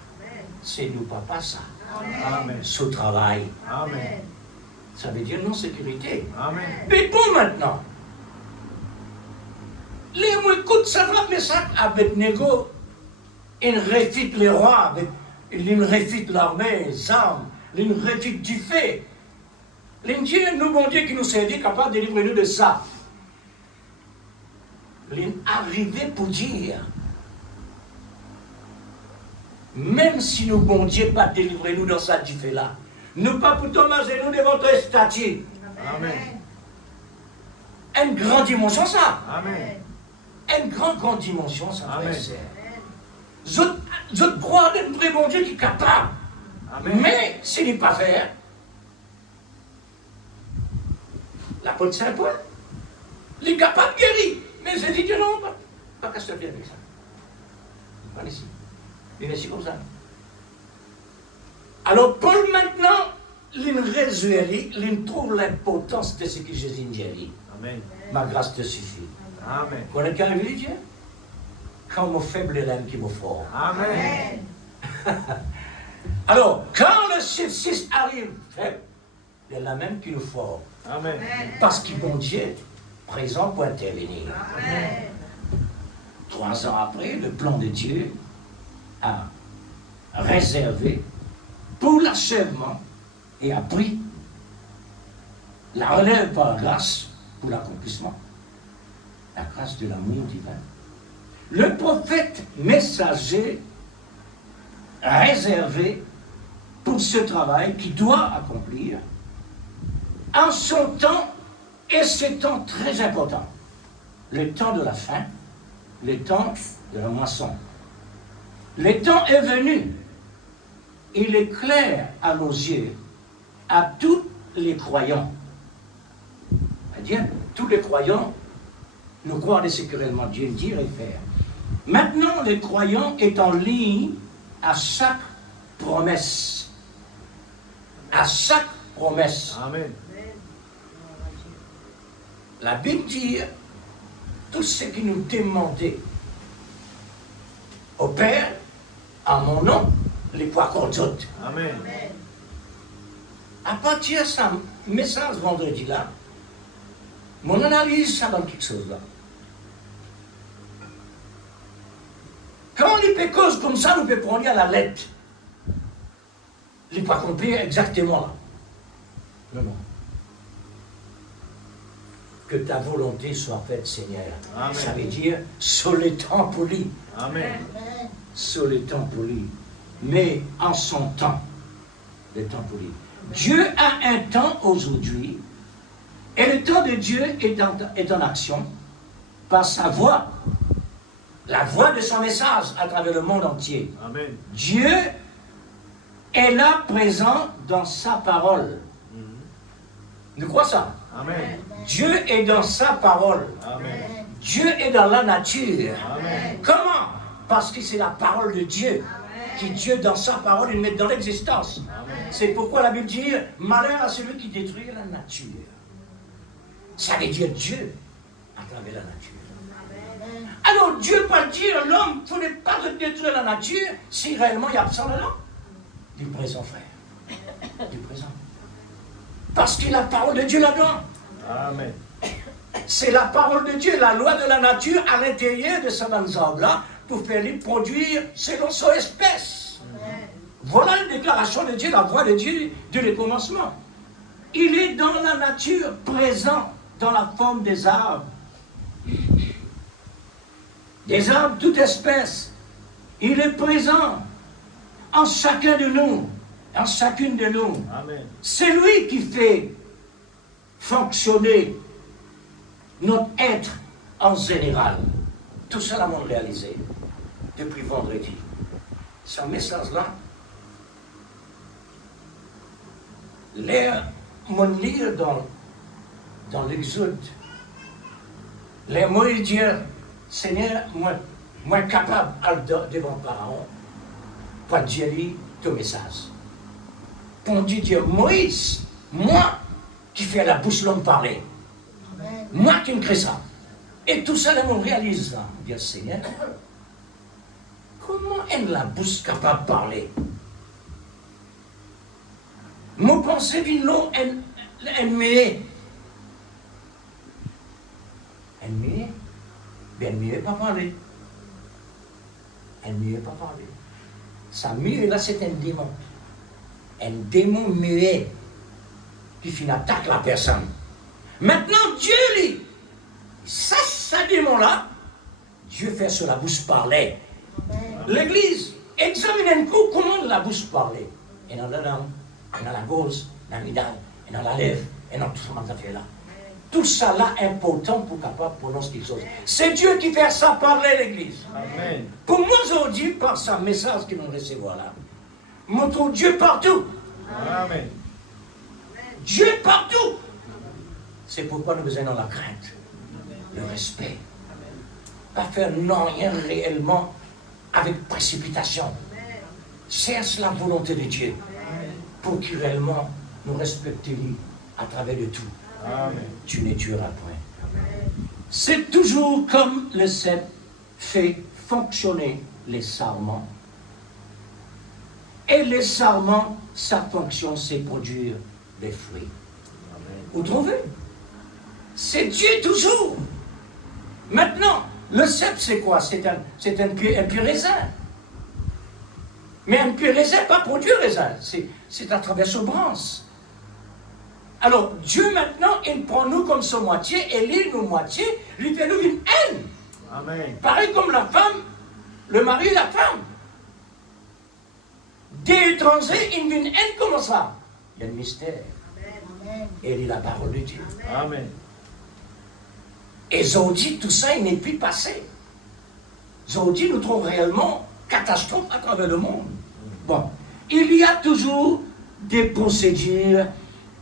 C'est nous, papa, ça. Amen. Ce travail. Amen. Ça veut dire non-sécurité. Amen. Mais bon, maintenant, les mots écoutent ça va, mais ça, avec Nego, ils réfutent les rois, ils réfutent l'armée, les armes, ils réfutent du fait. Dieu, nous, bon Dieu qui nous servit, capable de délivrer nous de ça. Il arrivé pour dire, même si nous, bon Dieu, pas délivrer nous dans ça du fait là, nous pas pour tomber nous devant votre statut. Amen. Une grande dimension, ça. Amen. Une grande dimension, ça. Amen. Je crois d'un vrai bon Dieu qui est capable. Amen. Mais s'il n'est pas fait, l'apôtre Saint-Paul, il est capable de guérir. Mais j'ai dit que non, pas qu'à se faire avec ça. Pas ici. Il est ici comme ça. Alors Paul maintenant, il résulte, il trouve l'importance de ce que Jésus dit. Amen. Ma grâce te suffit. Amen. Vous connaissez quand il dit Dieu? Quand mon faible est l'âme qui me fort. Amen. Alors, quand le chiffre 6 arrive, faible, il est la même qui nous fort. Amen. Parce qu'il bon Dieu présent pour intervenir. Amen. 3 ans après, le plan de Dieu a réservé pour l'achèvement et a pris la relève par grâce pour l'accomplissement. La grâce de l'amour divin. Le prophète messager réservé pour ce travail qu'il doit accomplir en son temps, et ce temps très important, le temps de la fin, le temps de la moisson. Le temps est venu, il est clair à nos yeux, à tous les croyants. C'est-à-dire, tous les croyants, nous croient de ce que réellement Dieu dit et faire. Maintenant, les croyants est en ligne à chaque promesse. À chaque promesse. Amen. La Bible dit, tout ce qui nous demandait au Père, en mon nom, les poids qu'on donne. Amen. À partir de ce message vendredi là, mon analyse, ça donne quelque chose là. Quand les pécoses comme ça, nous pouvons prendre à la lettre. Les pas compris exactement là. Non, non. Que ta volonté soit faite, Seigneur. Amen. Ça veut dire sur le temps poli. Amen. Sur le temps poli. Mais en son temps, le temps poli. Dieu a un temps aujourd'hui, et le temps de Dieu est en action par sa voix, la voix de son message à travers le monde entier. Amen. Dieu est là présent dans sa parole. Nous croyons ça. Amen. Dieu est dans sa parole. Amen. Dieu est dans la nature. Amen. Comment? Parce que c'est la parole de Dieu. Qui Dieu dans sa parole, il met dans l'existence. C'est pourquoi la Bible dit, malheur à celui qui détruit la nature. Ça veut dire Dieu à travers la nature. Alors Dieu peut dire, l'homme, il ne faut pas détruire la nature si réellement il y a absent là-dedans. Du présent, frère. Du présent. Parce qu'il y a la parole de Dieu là-dedans. Amen. C'est la parole de Dieu, la loi de la nature à l'intérieur de cet ensemble-là pour faire lui produire selon son espèce. Voilà la déclaration de Dieu, la voix de Dieu de le commencement. Il est dans la nature, présent dans la forme des arbres. Des arbres, toute espèce. Il est présent en chacun de nous, en chacune de nous. Amen. C'est lui qui fait fonctionner notre être en général. Tout ça, l'avons réalisé depuis vendredi. Ce message-là, mon lire dans l'Exode, les mots de Dieu, Seigneur, moi capable devant Pharaon, pour dire ton message. Pour dire Moïse, moi qui fais la bouche l'homme parler. Moi qui me crée ça. Et tout ça, on réalise ça. Dire Seigneur, comment est la bouche capable de parler? Mon pensée vient là, elle m'est. Elle m'est. Mais elle m'est pas parler. Elle m'est pas parler. Ça muet là, c'est un démon. Un démon muet qui finit attaque la personne. Maintenant, Dieu, lui, ça démon-là, Dieu fait sur la bouche parler. L'Église examine un coup comment la bouche parler. Et dans la langue, et dans la gauche, dans la midale, et dans la lèvre, et dans tout ce affaires-là. Tout ça là est important pour capable prononcer quelque chose. C'est Dieu qui fait ça parler l'Église. Amen. Pour moi aujourd'hui, par ce message que nous recevons là, montrons Dieu partout. Amen. Dieu partout. C'est pourquoi nous besoin dans la crainte, le respect. Pas faire non rien réellement avec précipitation. Cherche la volonté de Dieu pour qu'il réellement nous respecte lui à travers de tout. Amen. Tu ne tueras point. C'est toujours comme le cep fait fonctionner les sarments. Et les sarments, sa fonction, c'est produire des fruits. Vous trouvez? C'est Dieu toujours. Maintenant, le cep, c'est quoi? C'est un pied raisin. Mais un pied raisin, pas produire raisin. C'est à travers sa branche. Alors, Dieu maintenant, il prend nous comme sa moitié, et lui, nos moitiés, lui fait nous une haine. Amen. Pareil comme la femme, le mari et la femme. Des étrangers, il y a une haine comme ça. Il y a un mystère. Et il est la parole de Dieu. Amen. Et Zodi, tout ça, il n'est plus passé. Zodi nous trouve réellement catastrophe à travers le monde. Bon, il y a toujours des procédures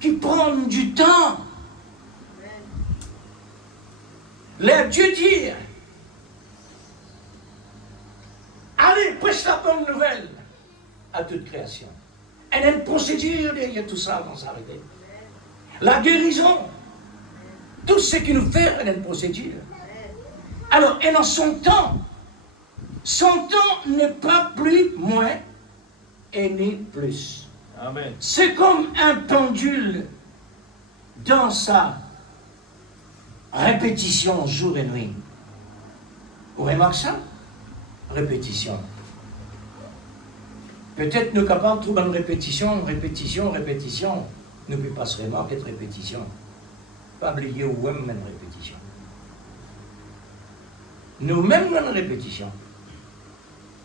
qui prennent du temps. Laisse Dieu dire, allez, prêche la bonne nouvelle à toute création. Il y a une procédure derrière tout ça avant s'arrêter. La guérison, tout ce qui nous fait, il y a une procédure. Alors, et dans son temps n'est pas plus moins et ni plus. Amen. C'est comme un pendule dans sa répétition jour et nuit. Vous remarquez ça? Répétition. Peut-être nous capables de trouver une répétition. Nous ne pouvons pas se remarquer de répétition. Pas oublier où même une répétition. Nous-mêmes, une répétition.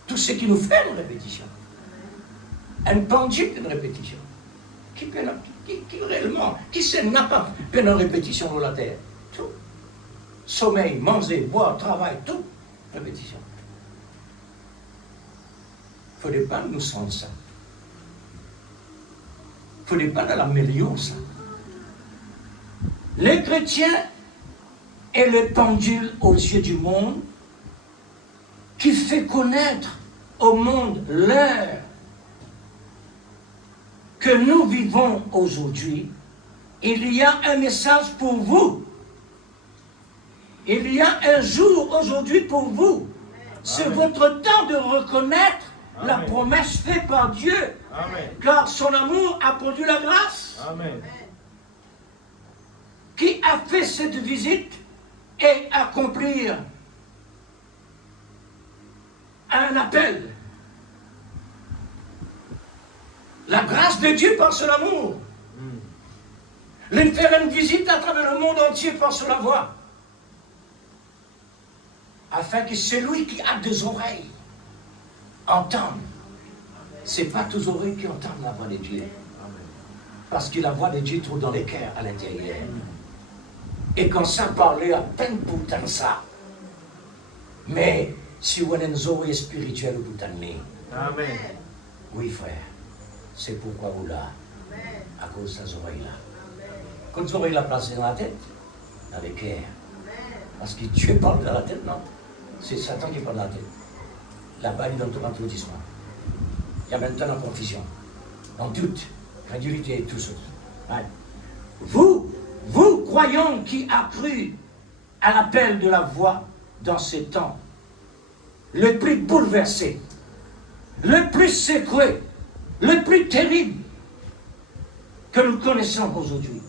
Tout ce qui nous fait une répétition. Un pendule d'une répétition. Qui réellement, qui se n'a pas une répétition dans la terre? Tout. Sommeil, manger, boire, travail, tout. Répétition. Il ne faudrait pas nous sentir ça. Il ne faudrait pas de l'améliorer ça. Les chrétiens est le pendule aux yeux du monde qui fait connaître au monde l'heure que nous vivons aujourd'hui. Il y a un message pour vous. Il y a un jour aujourd'hui pour vous. C'est votre temps de reconnaître la promesse faite par Dieu. Amen. Car son amour a produit la grâce. Amen. Qui a fait cette visite et accomplir un appel. La grâce de Dieu par son amour. Il faire une visite à travers le monde entier par la voix. Afin que celui qui a des oreilles entende. Ce n'est pas tous les oreilles qui entendent la voix de Dieu. Parce que la voix de Dieu trouve dans les cœurs à l'intérieur. Et quand ça parlait à peine pour tant ça. Mais si on a une oreille spirituelle pour tant. Amen. Oui frère, c'est pourquoi vous là. À cause de ces oreilles-là. Quand les oreilles la placées dans la tête, dans les cœurs. Parce que Dieu parle dans la tête, non. C'est Satan qui parle dans la tête. Là-bas, il est dans tout l'entrourdissement. Il y a maintenant la confusion, en doute, crédulité et tout ça. Ouais. Vous, croyants qui a cru à l'appel de la voix dans ces temps, le plus bouleversé, le plus secoué, le plus terrible que nous connaissons aujourd'hui.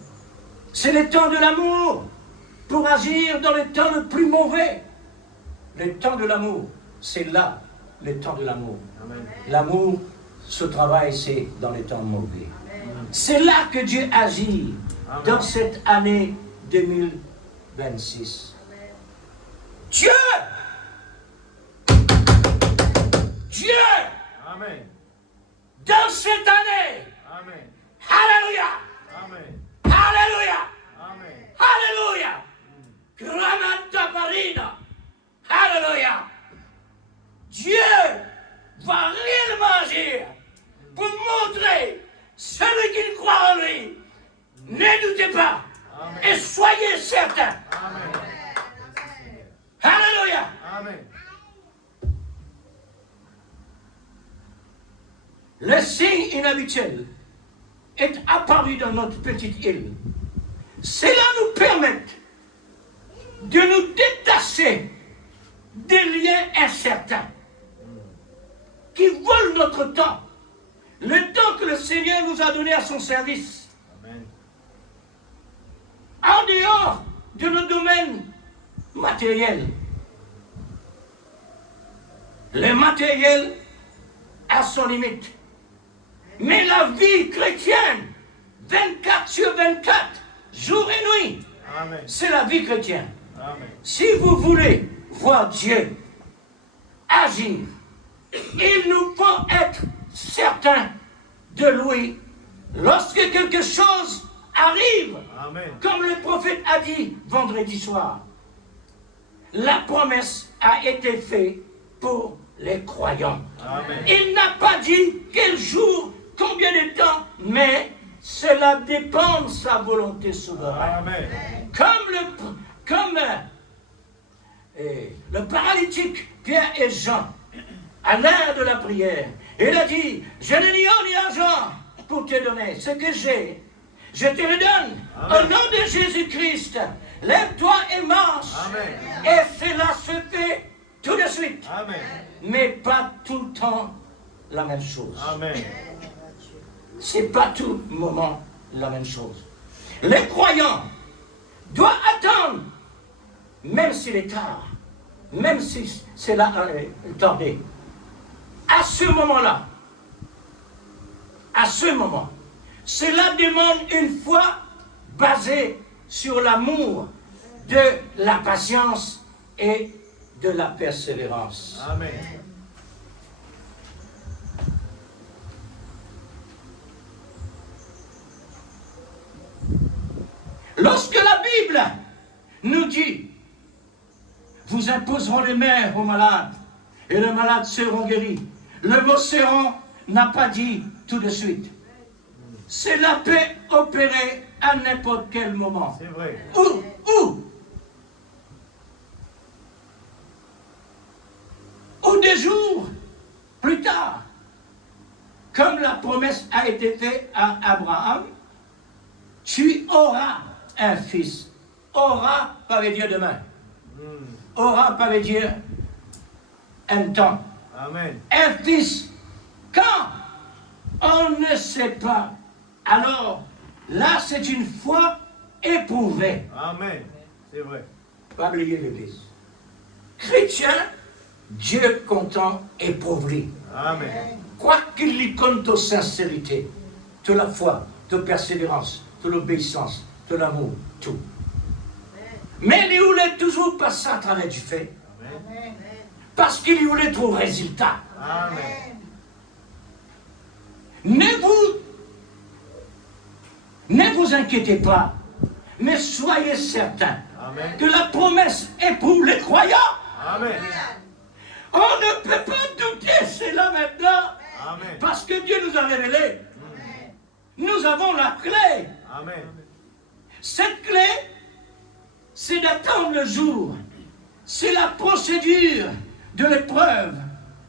C'est le temps de l'amour pour agir dans le temps le plus mauvais. Le temps de l'amour, c'est là le temps de l'amour. L'amour, ce travail, c'est dans les temps mauvais. C'est là que Dieu agit dans cette année 2026. Dieu! Amen. Dans cette année, Amen. Alléluia! Amen. Alléluia! Amen. Alléluia! Granata Marina! Alléluia! Dieu va réellement agir pour montrer celui qui croit en lui. Ne doutez pas et soyez certains. Amen. Alléluia! Amen. Le signe inhabituel est apparu dans notre petite île. Cela nous permet de nous détacher des liens incertains qui volent notre temps, le temps que le Seigneur nous a donné à son service. Amen. En dehors de nos domaines matériels. Le matériel a son limite. Mais la vie chrétienne, 24 sur 24, jour et nuit, Amen. c'est la vie chrétienne. Amen. Si vous voulez voir Dieu agir, il nous faut être certains de lui lorsque quelque chose arrive, Amen. comme le prophète a dit vendredi soir. La promesse a été faite pour les croyants. Amen. Il n'a pas dit quel jour, combien de temps, mais cela dépend de sa volonté souveraine. Amen. Comme le paralytique Pierre et Jean, à l'heure de la prière, il a dit, je n'ai ni or ni argent pour te donner ce que j'ai. Je te le donne. Amen. Au nom de Jésus-Christ, lève-toi et marche. Amen. Et cela se fait tout de suite. Amen. Mais pas tout le temps la même chose. Amen. C'est pas tout moment la même chose. Les croyants doivent attendre, même s'il est tard, même si c'est là tardé. À ce moment-là, cela demande une foi basée sur l'amour, de la patience et de la persévérance. Amen. Lorsque la Bible nous dit, vous imposeront les mains aux malades et les malades seront guéris, le mot seront n'a pas dit tout de suite. Cela peut opérer à n'importe quel moment. C'est vrai. Ou des jours plus tard, comme la promesse a été faite à Abraham, tu auras un fils. Aura, ça veut dire demain. Aura, ça veut dire un temps. Amen. Un fils. Quand on ne sait pas, alors là c'est une foi éprouvée. Amen. C'est vrai. Pas oublier l'Église. Chrétien, Dieu content éprouvé. Amen. Quoi qu'il lui compte de sincérité, de la foi, de persévérance, de l'obéissance, de l'amour, tout. Mais il voulait toujours passer à travers du fait. Amen. Parce qu'il voulait trouver résultat. Amen. Ne vous inquiétez pas, mais soyez certains Amen. que la promesse est pour les croyants. Amen. On ne peut pas douter, c'est là maintenant, Amen. parce que Dieu nous a révélé. Nous avons la clé. Amen. Cette clé, c'est d'attendre le jour. C'est la procédure de l'épreuve.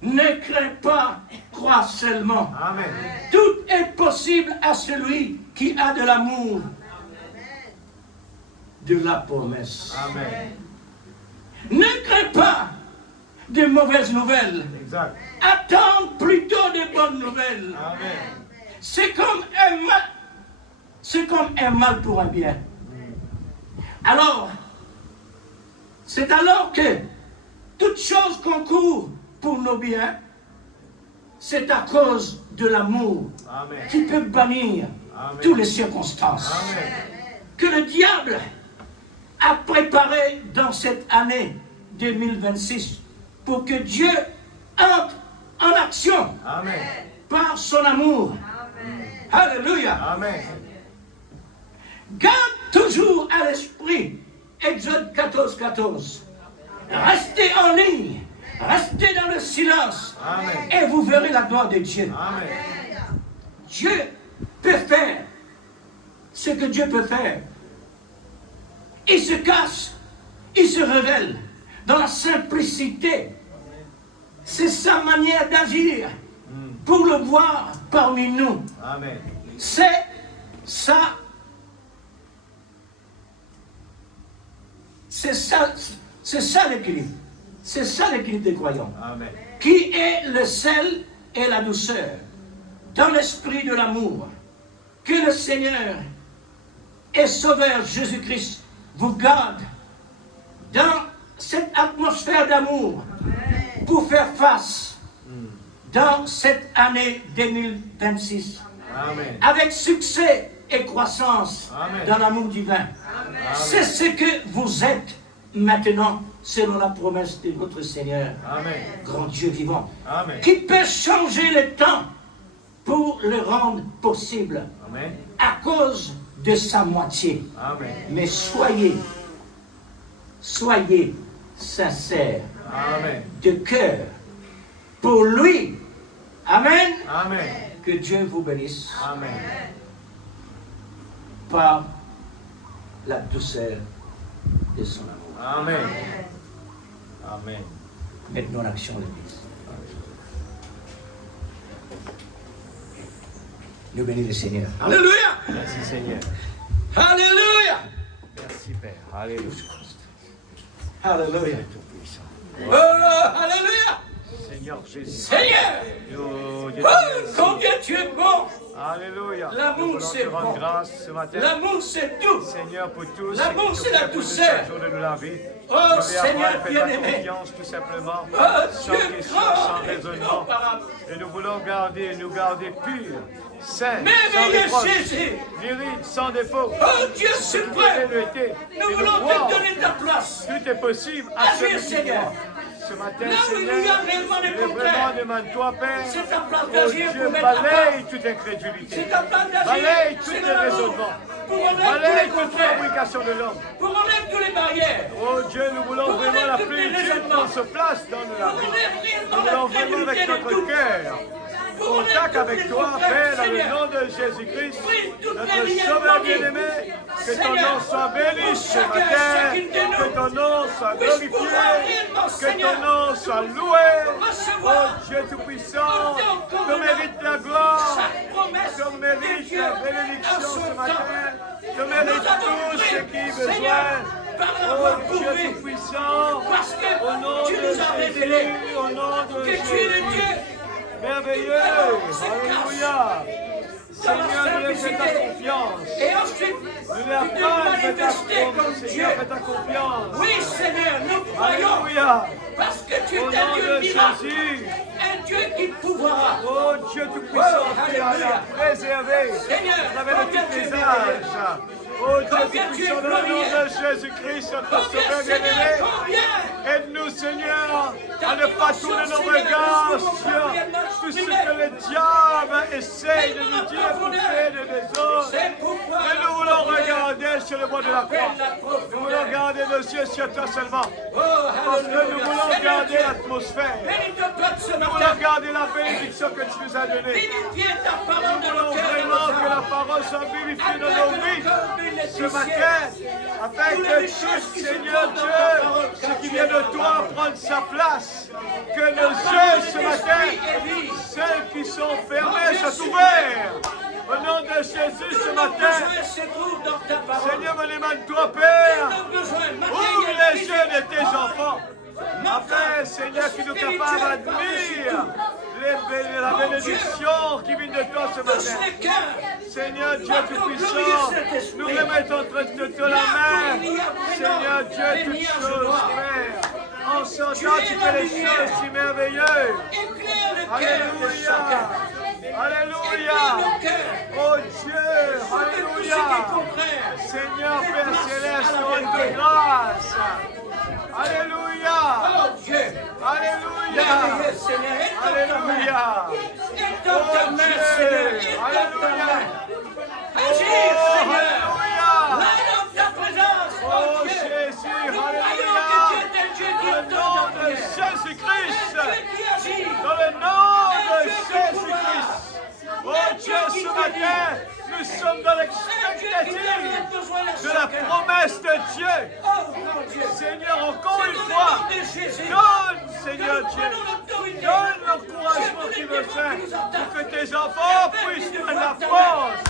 Ne crains pas, crois seulement. Amen. Tout est possible à celui qui a de l'amour, de la promesse. Amen. Ne crains pas de mauvaises nouvelles. Exact. Attends plutôt de bonnes nouvelles. Amen. C'est comme un mal pour un bien. Alors, c'est alors que toute chose concourt pour nos biens, c'est à cause de l'amour Amen. qui peut bannir Amen. toutes les circonstances Amen. que le diable a préparé dans cette année 2026 pour que Dieu entre en action Amen. par son amour. Alléluia. Amen. Garde toujours à l'esprit Exode 14, 14. Restez en ligne, restez dans le silence Amen. et vous verrez la gloire de Dieu. Amen. Dieu peut faire ce que Dieu peut faire. Il se cache, il se révèle dans la simplicité. C'est sa manière d'agir pour le voir parmi nous. Amen. C'est ça. C'est ça l'équilibre. C'est ça l'équilibre des croyants. Amen. Qui est le sel et la douceur dans l'esprit de l'amour. Que le Seigneur et Sauveur Jésus-Christ vous garde dans cette atmosphère d'amour pour faire face dans cette année 2026 Amen. avec succès et croissance Amen. dans l'amour divin. C'est ce que vous êtes maintenant selon la promesse de votre Seigneur, Amen. grand Dieu vivant, Amen. qui peut changer le temps pour le rendre possible Amen. à cause de sa moitié. Amen. Mais soyez sincères Amen. de cœur pour lui. Amen. Amen. Que Dieu vous bénisse Amen. par la douceur de son amour. Amen. Amen. Mettons en action l'Église. Nous bénissons le Seigneur. Alléluia. Merci Seigneur. Alléluia. Merci Père. Alléluia. Alléluia. Tout-puissant. Oh, alléluia. Seigneur Jésus. Seigneur. Oh, Dieu Oh, te remercie. combien tu es bon. Alléluia. L'amour, Nous voulons c'est te rendre bon. grâce ce matin. L'amour, c'est tout. Seigneur, pour tous L'amour, ceux qui c'est la ont fait pour nous douceur. chaque jour de nous laver. Oh, Nous lui Seigneur avons fait ta bien-aimé. confiance tout simplement, Oh, sans Dieu question, grand sans et raisonnement. incomparable. Et nous voulons nous garder purs, saints, sans Merveilleux reproche, Jésus. virils, sans défaut. Oh, Dieu suprême. Nous voulons te donner ta place. Tout est possible à Agis, celui qui Seigneur. croit. Ce matin, Là où il y a Seigneur, réellement des je vraiment contraires, demande-toi, Père, c'est ta place oh d'agir Dieu, pour mettre à part. balaye toute incrédulité. C'est ta place d'agir. Balaye tous C'est les dans l'amour. raisonnements. Pour enlever tous Balaye les toute contraires. fabrication de l'homme. Pour enlever toutes les barrières. Oh Dieu, nous voulons Pour vraiment la enlever tous les plénitude raisonnements. qu'on se place dans la Pour vie. enlever Nous dans voulons la vraiment crédulité avec de notre tout. cœur contact avec toi, Père, dans le nom de Jésus-Christ, notre Sauveur bien-aimé. Que ton nom soit béni ce matin, que ton nom soit glorifié, que ton nom soit loué. Oh Dieu Tout-Puissant, tu mérites la gloire, tu mérites la bénédiction ce matin, tu mérites tout ce qui est besoin. Oh Dieu Tout-Puissant, au nom de Jésus, au nom de Jésus, merveilleux, alléluia. Seigneur, nous leur fais ta confiance. Et ensuite, Nous leur fais ta confiance. Seigneur, fais ta confiance. Oui, Seigneur, nous croyons. Alléluia. Parce que tu es Au un nom Dieu de miracle. Jésus. Un Dieu qui pourvoira. Oh Dieu Tout-Puissant, tu as préservé. Seigneur, À travers de tous les âges. Oh Dieu Tout-Puissant, dans le nom de Jésus-Christ, notre Sauveur bien-aimé. Aide-nous, Seigneur, à ne pas tourner nos regards sur tout ce que le diable essaie de nous dire pour faire de des autres. Mais nous voulons regarder sur le bois de la croix. Nous voulons regarder nos yeux sur toi seulement. Parce que nous voulons garder l'atmosphère. Nous voulons garder la bénédiction que tu nous as donnée. Nous voulons vraiment que la parole soit vivifiée dans nos vies ce matin, afin que tout, Seigneur Dieu, ce qui vient de toi, prenne sa place. Que nos yeux ce matin, ceux qui sont fermés, soient ouverts. Au nom de Jésus ce matin, Seigneur, me demande-toi, Père, ouvre les yeux de tes enfants. Afin, Seigneur, qu'ils soient capables d'admirer la bénédiction qui vient de toi ce matin. Seigneur Dieu Tout-Puissant, nous remettons entre te la main. Seigneur Dieu, toutes choses, Père. En ce temps, tu fais les choses si merveilleuses. Alléluia. Alléluia. Oh Dieu, alléluia. Seigneur Père Céleste, donne de grâce. Alléluia. Alléluia. Alléluia. Oh Dieu. Alléluia. Agir, Seigneur. Oh Jésus, alléluia. Dans le nom de Jésus-Christ. Dans le nom de Jésus-Christ. Oh Dieu, ce matin, nous sommes dans l'expectative de la promesse de Dieu. Seigneur, encore une fois, donne, Seigneur Dieu, donne l'encouragement qu'il veut faire pour que tes enfants puissent prendre la force,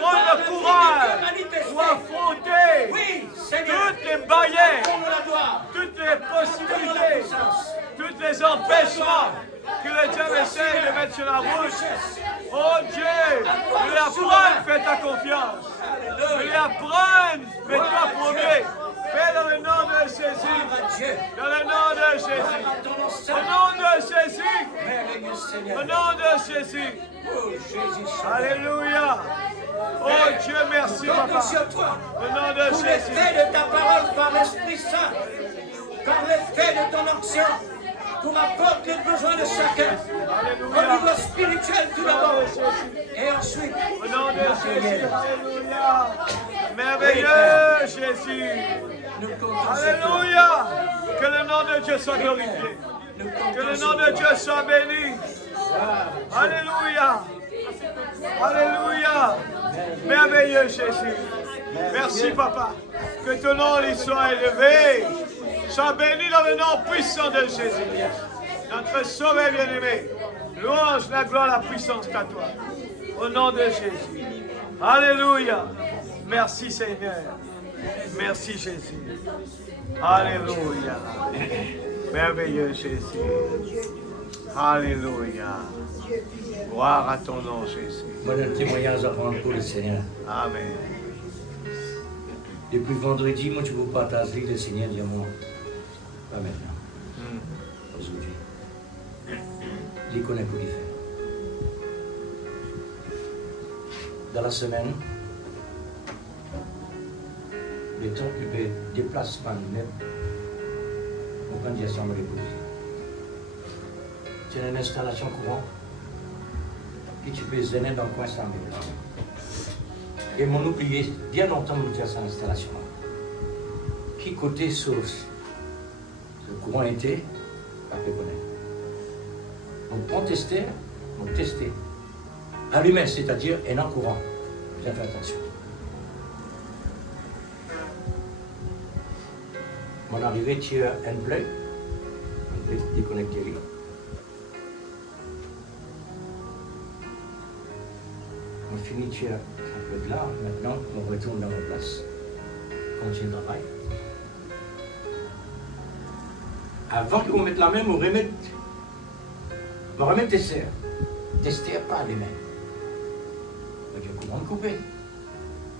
prendre le courage pour affronter toutes les barrières, toutes les possibilités, tous les empêchements que le diable essaie de mettre sur la route. Oh Dieu, nous lui apprendre, fais ta confiance. Nous lui apprendre, mets-toi premier. Fais dans le nom de Jésus. Dans le nom de Jésus. Au nom de Jésus. Au nom de Jésus. Alléluia. Oh Dieu, merci Papa. Au nom de Jésus. L'effet de ta parole par l'Esprit Saint, par l'effet de ton onction, pour apporter les besoins de chacun. Au niveau spirituel tout d'abord. Et ensuite, au nom de Jésus. Alléluia. Merveilleux Jésus. Alléluia. Que le nom de Dieu soit glorifié. Que le nom de Dieu soit béni. Alléluia. Alléluia. Merveilleux Jésus. Merci Papa. Que ton nom lui soit élevé. Sois béni dans le nom puissant de Jésus. Notre Sauveur bien-aimé. Louange, la gloire, la puissance à toi. Au nom de Jésus. Alléluia. Merci Seigneur. Merci Jésus. Alléluia. Merveilleux Jésus. Alléluia. Gloire à ton nom Jésus. Voilà un témoignage à prendre pour le Seigneur. Amen. Depuis vendredi, moi, je vous partage le Seigneur dit moi. Pas maintenant. Aujourd'hui. Il connaît pour qu'il fait. Dans la semaine, le temps occupé déplacement net, on prend des chambres reposées. C'est une installation courante qui tu peux zéner dans le coin sans but. Et mon oublié, bien longtemps, nous faire cette installation. Qui côté source le courant était, pas peu connaître. Donc, on testait, Donc tester. Allumé, c'est-à-dire un en courant. Bien fait attention. Mon arrivée, tu as un bleu. On peut déconnecter lui. On finit, tu as un peu de là. Maintenant, on retourne dans notre place. Continue le travail. Avant que vous mettez la main, vous remettez tes serres. Testez pas les mains. Il y a un courant coupé.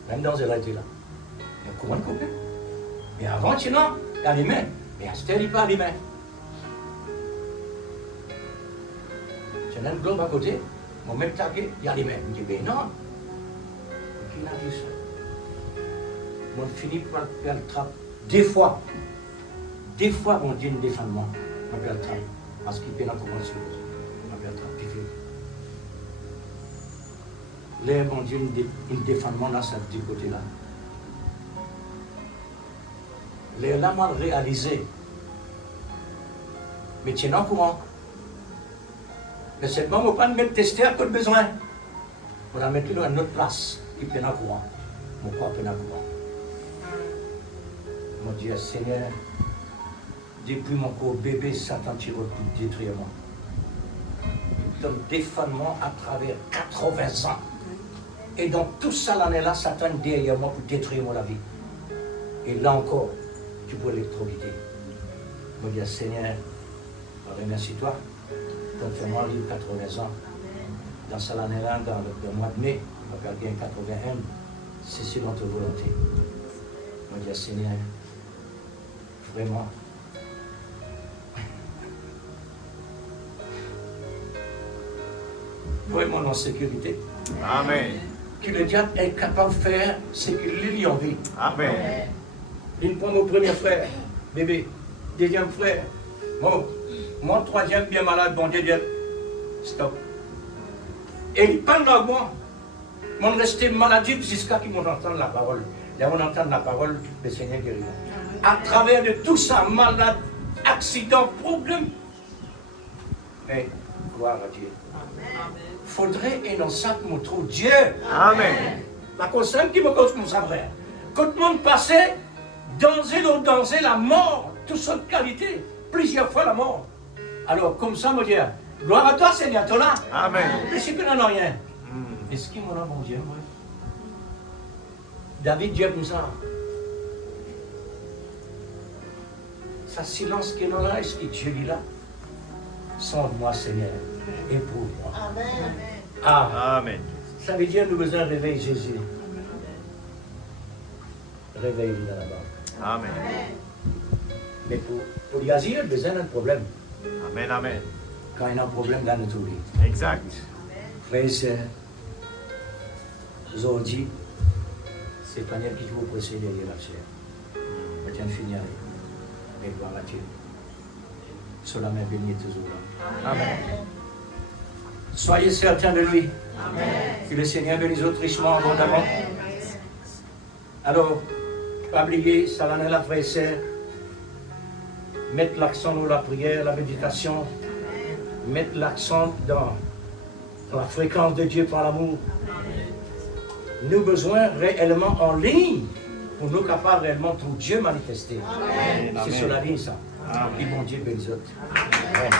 Même dans elle a été là. Il y a un courant coupé. Et avant, sinon, il y a les mains. Mais à ce temps, il n'y a pas les mains. Tu as un globe à côté. Mon même tagué, il y a les mains. Il dit, ben non. Qui n'a dit ça? On finit par faire le trappe. Des fois, on dit un défendement. On fait le trappe. Parce qu'il peut la commencer. On fait le trappe. Là, on dit un défendement dans ce petit côté-là. Là, on a réalisé. Mais tu es au courant. Mais seulement, on ne peut pas mettre tester à peu de besoin. On va mettre à notre place. Il peut au courant. Mon corps peut au courant. Mon Dieu, Seigneur, depuis mon corps bébé, Satan tire pour détruire moi. Ton défendement à travers 80 ans. Et donc tout ça l'année-là, Satan derrière moi pour détruire la vie. Et là encore, tu peux l'électrocuter. Je me dis, Seigneur, remercie-toi. Donc fais-moi vivre 80 ans. Dans ça l'année-là, dans le mois de mai, on va gagner 81. C'est selon ta volonté. Je me dis, Seigneur, vraiment. Vraiment en sécurité. Amen. Que le diable est capable de faire ce qu'il lui a envie. Amen. Il prend mon premier frère, bébé. Deuxième frère. Mon troisième bien malade, bon Dieu, stop. Et il parle dans moi. Mon resté maladie jusqu'à ce qu'on entende la parole. Là, on entend la parole, le Seigneur guérit. À travers de tout ça, malade, accident, problème. Mais, gloire à Dieu. Faudrait énoncer que nous trouve Dieu. Amen. La conscience qui me cause comme ça, frère. Quand le monde passait, danser la mort, toute son qualité, plusieurs fois la mort. Alors, comme ça, mon Dieu, gloire à toi, Seigneur, toi là. Amen. Mais c'est que n'en a rien. Est-ce qu'il m'en a, mon Dieu, moi? David, Dieu comme ça. Sa silence qu'il en a, est-ce que Dieu est là? Sonde-moi, Seigneur, éprouve-moi. Amen. Ah, Amen. ça veut dire que nous avons besoin de réveiller Jésus. Réveille-le là-bas. Amen. Mais pour y agir, il y a besoin d'un problème. Amen. Amen. Quand il y a un problème, là, nous trouvons. Exact. Frères et sœurs, aujourd'hui, c'est pas qui vous précède derrière la chair. Mais tu as fini avec. Mais gloire à Dieu. Sur la main bénie toujours là. Amen. Soyez certains de lui. Amen. Que le Seigneur bénisse richement, abondamment. Alors, pas oublier, ça l'en est la frère et sœur. Mettre l'accent dans la prière, la méditation. Mettre l'accent dans la fréquence de Dieu par l'amour. Nous avons besoin réellement en ligne pour nous capables réellement pour Dieu manifester. C'est sur la ligne ça. Et mon Dieu bénisse autres. Amen.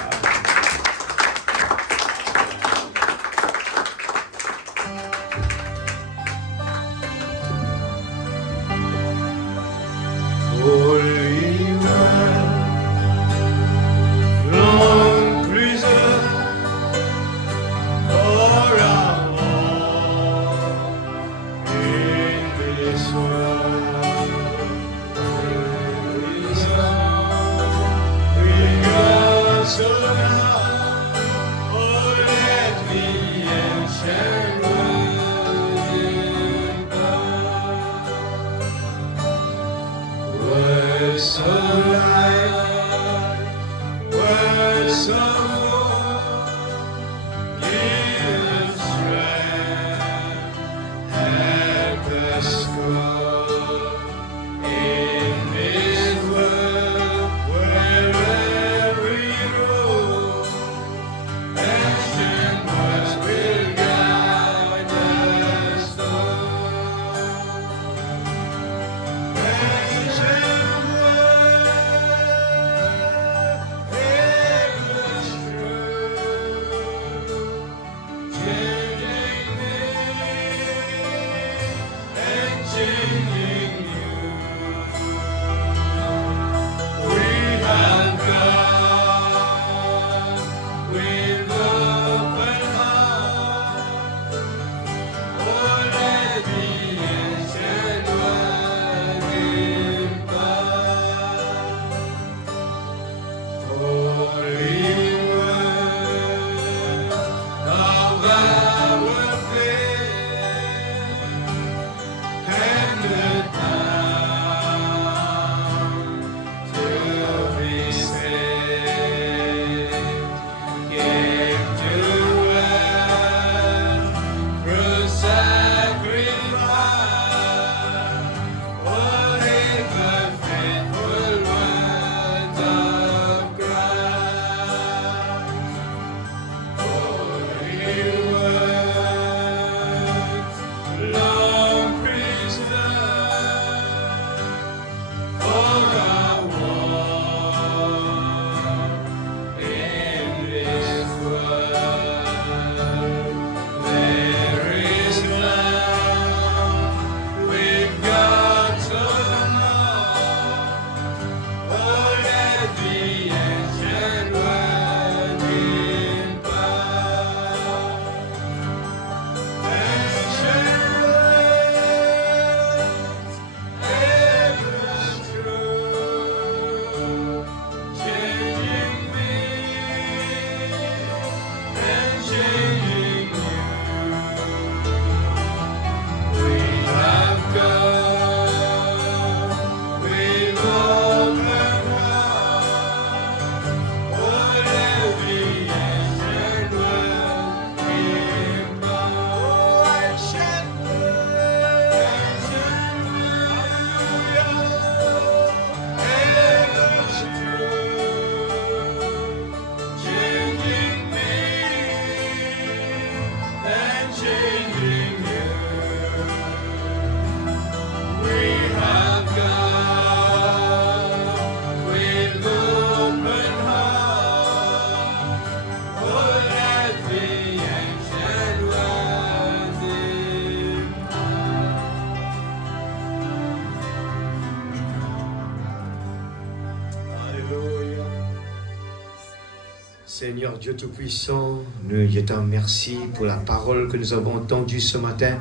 Seigneur Dieu Tout-Puissant, je te remercie pour la parole que nous avons entendue ce matin.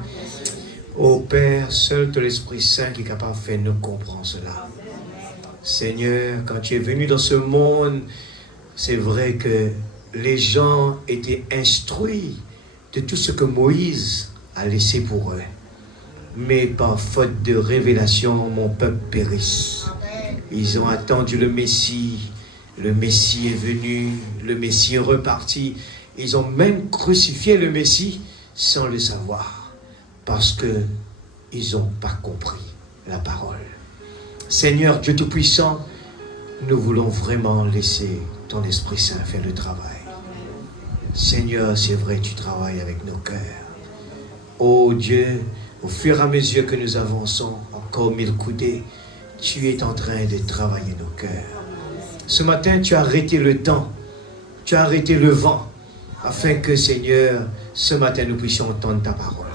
Ô Père, seul ton Esprit Saint qui est capable de faire nous comprendre cela. Seigneur, quand tu es venu dans ce monde, c'est vrai que les gens étaient instruits de tout ce que Moïse a laissé pour eux. Mais par faute de révélation, mon peuple périsse. Ils ont attendu le Messie est venu, le Messie est reparti. Ils ont même crucifié le Messie sans le savoir, parce qu'ils n'ont pas compris la parole. Seigneur Dieu Tout-Puissant, nous voulons vraiment laisser ton Esprit Saint faire le travail. Seigneur, c'est vrai, tu travailles avec nos cœurs. Oh Dieu, au fur et à mesure que nous avançons, encore 1000 coudées, tu es en train de travailler nos cœurs. Ce matin, tu as arrêté le temps, tu as arrêté le vent, afin que, Seigneur, ce matin, nous puissions entendre ta parole.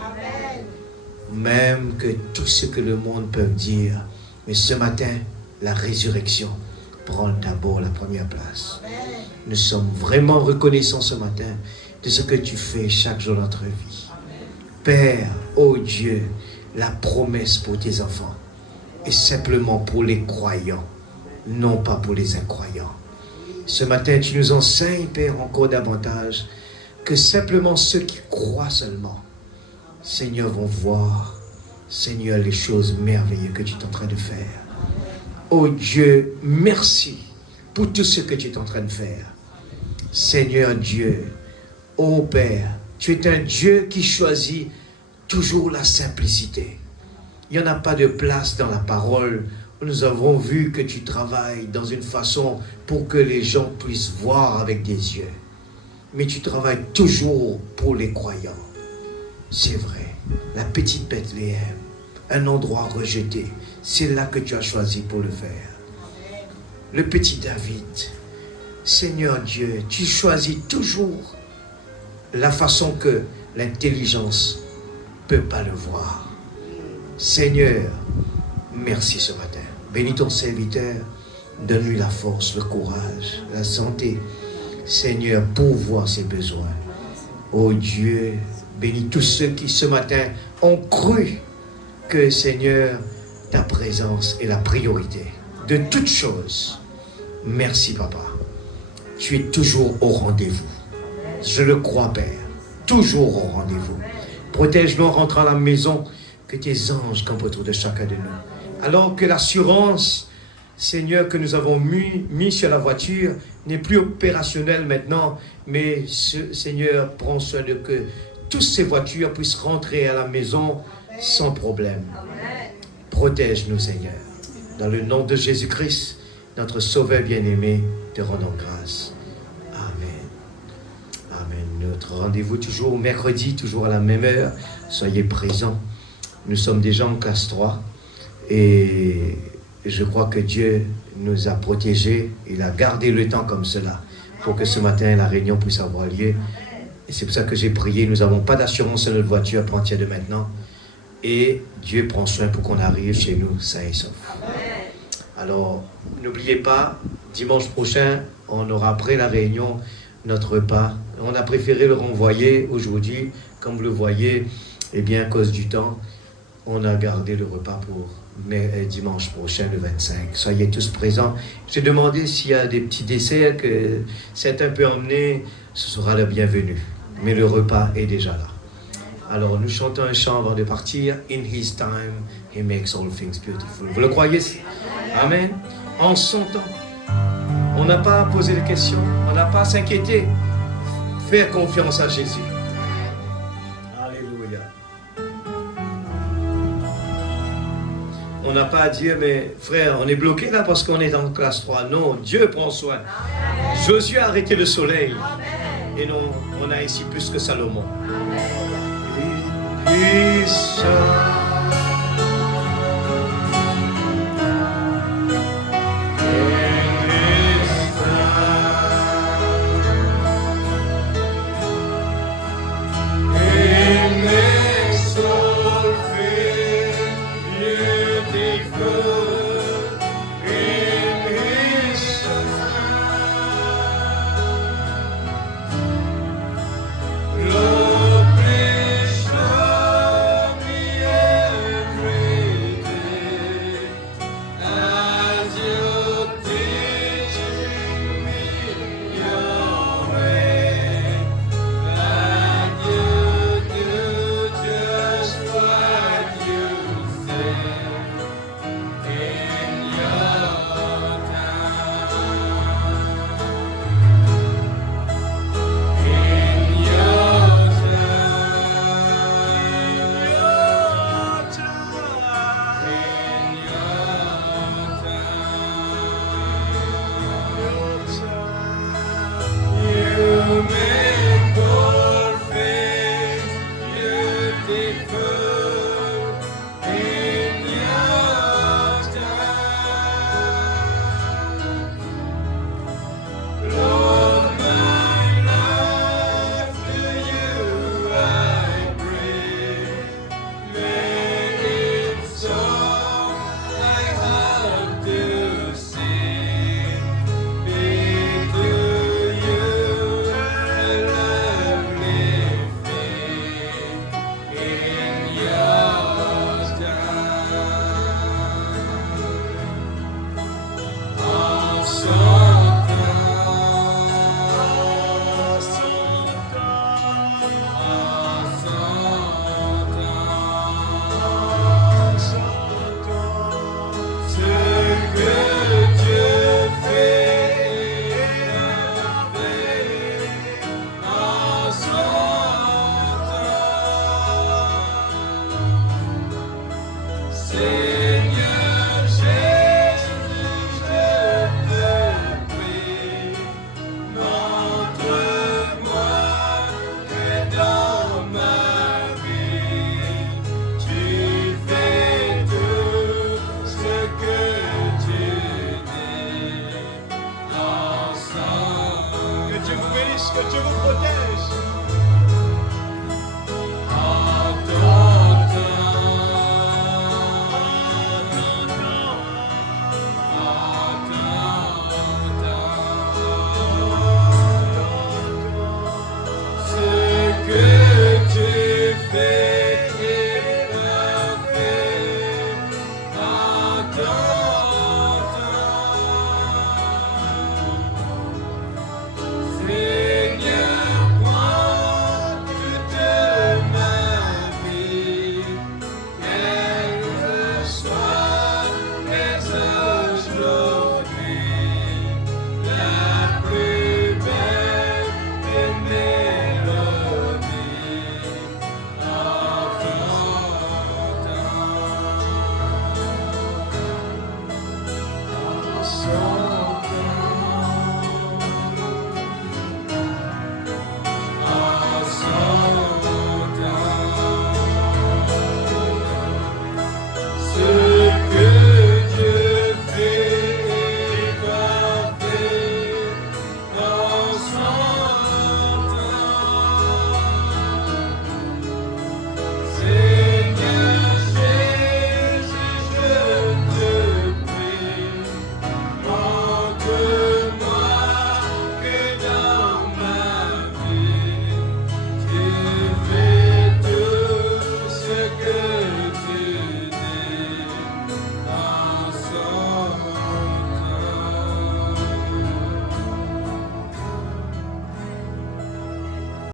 Même que tout ce que le monde peut dire, mais ce matin, la résurrection prend d'abord la première place. Nous sommes vraiment reconnaissants ce matin de ce que tu fais chaque jour de notre vie. Père, ô Dieu, la promesse pour tes enfants est simplement pour les croyants, non pas pour les incroyants. Ce matin, tu nous enseignes, Père, encore davantage, que simplement ceux qui croient seulement, Seigneur, vont voir, Seigneur, les choses merveilleuses que tu es en train de faire. Oh Dieu, merci pour tout ce que tu es en train de faire. Seigneur Dieu, oh Père, tu es un Dieu qui choisit toujours la simplicité. Il n'y en a pas de place dans la parole. Nous avons vu que tu travailles dans une façon pour que les gens puissent voir avec des yeux. Mais tu travailles toujours pour les croyants. C'est vrai, la petite Bethléem, un endroit rejeté, c'est là que tu as choisi pour le faire. Le petit David, Seigneur Dieu, tu choisis toujours la façon que l'intelligence ne peut pas le voir. Seigneur, merci ce matin. Bénis ton serviteur, donne-lui la force, le courage, la santé. Seigneur, pourvois ses besoins. Oh Dieu, bénis tous ceux qui ce matin ont cru que, Seigneur, ta présence est la priorité de toutes choses. Merci, Papa. Tu es toujours au rendez-vous. Je le crois, Père. Toujours au rendez-vous. Protège-nous en rentrant à la maison, que tes anges campent autour de chacun de nous. Alors que l'assurance, Seigneur, que nous avons mis sur la voiture n'est plus opérationnelle maintenant, mais Seigneur, prends soin de que toutes ces voitures puissent rentrer à la maison sans problème. Protège-nous, Seigneur. Dans le nom de Jésus-Christ, notre Sauveur bien-aimé, te rendons grâce. Amen. Amen. Notre rendez-vous toujours mercredi, toujours à la même heure. Soyez présents. Nous sommes déjà en classe 3 et je crois que Dieu nous a protégés. Il a gardé le temps comme cela pour que ce matin la réunion puisse avoir lieu. Et c'est pour ça que j'ai prié. Nous n'avons pas d'assurance sur notre voiture à partir de maintenant. Et Dieu prend soin pour qu'on arrive chez nous sains et saufs. Alors, n'oubliez pas, dimanche prochain, on aura après la réunion notre repas. On a préféré le renvoyer aujourd'hui. Comme vous le voyez, eh bien, à cause du temps, on a gardé le repas pour dimanche prochain, le 25. Soyez tous présents. J'ai demandé s'il y a des petits desserts que certains peuvent emmener. Ce sera le bienvenu. Mais le repas est déjà là. Alors, nous chantons un chant avant de partir. In His time, He makes all things beautiful. Vous le croyez? Amen. En son temps. On n'a pas à poser de questions. On n'a pas à s'inquiéter. Faire confiance à Jésus. Alléluia. On n'a pas à dire, mais frère, on est bloqué là parce qu'on est en classe 3. Non, Dieu prend soin. Josué a arrêté le soleil. Et non, on a ici plus que Salomon. bénisse, que Dieu vous protège.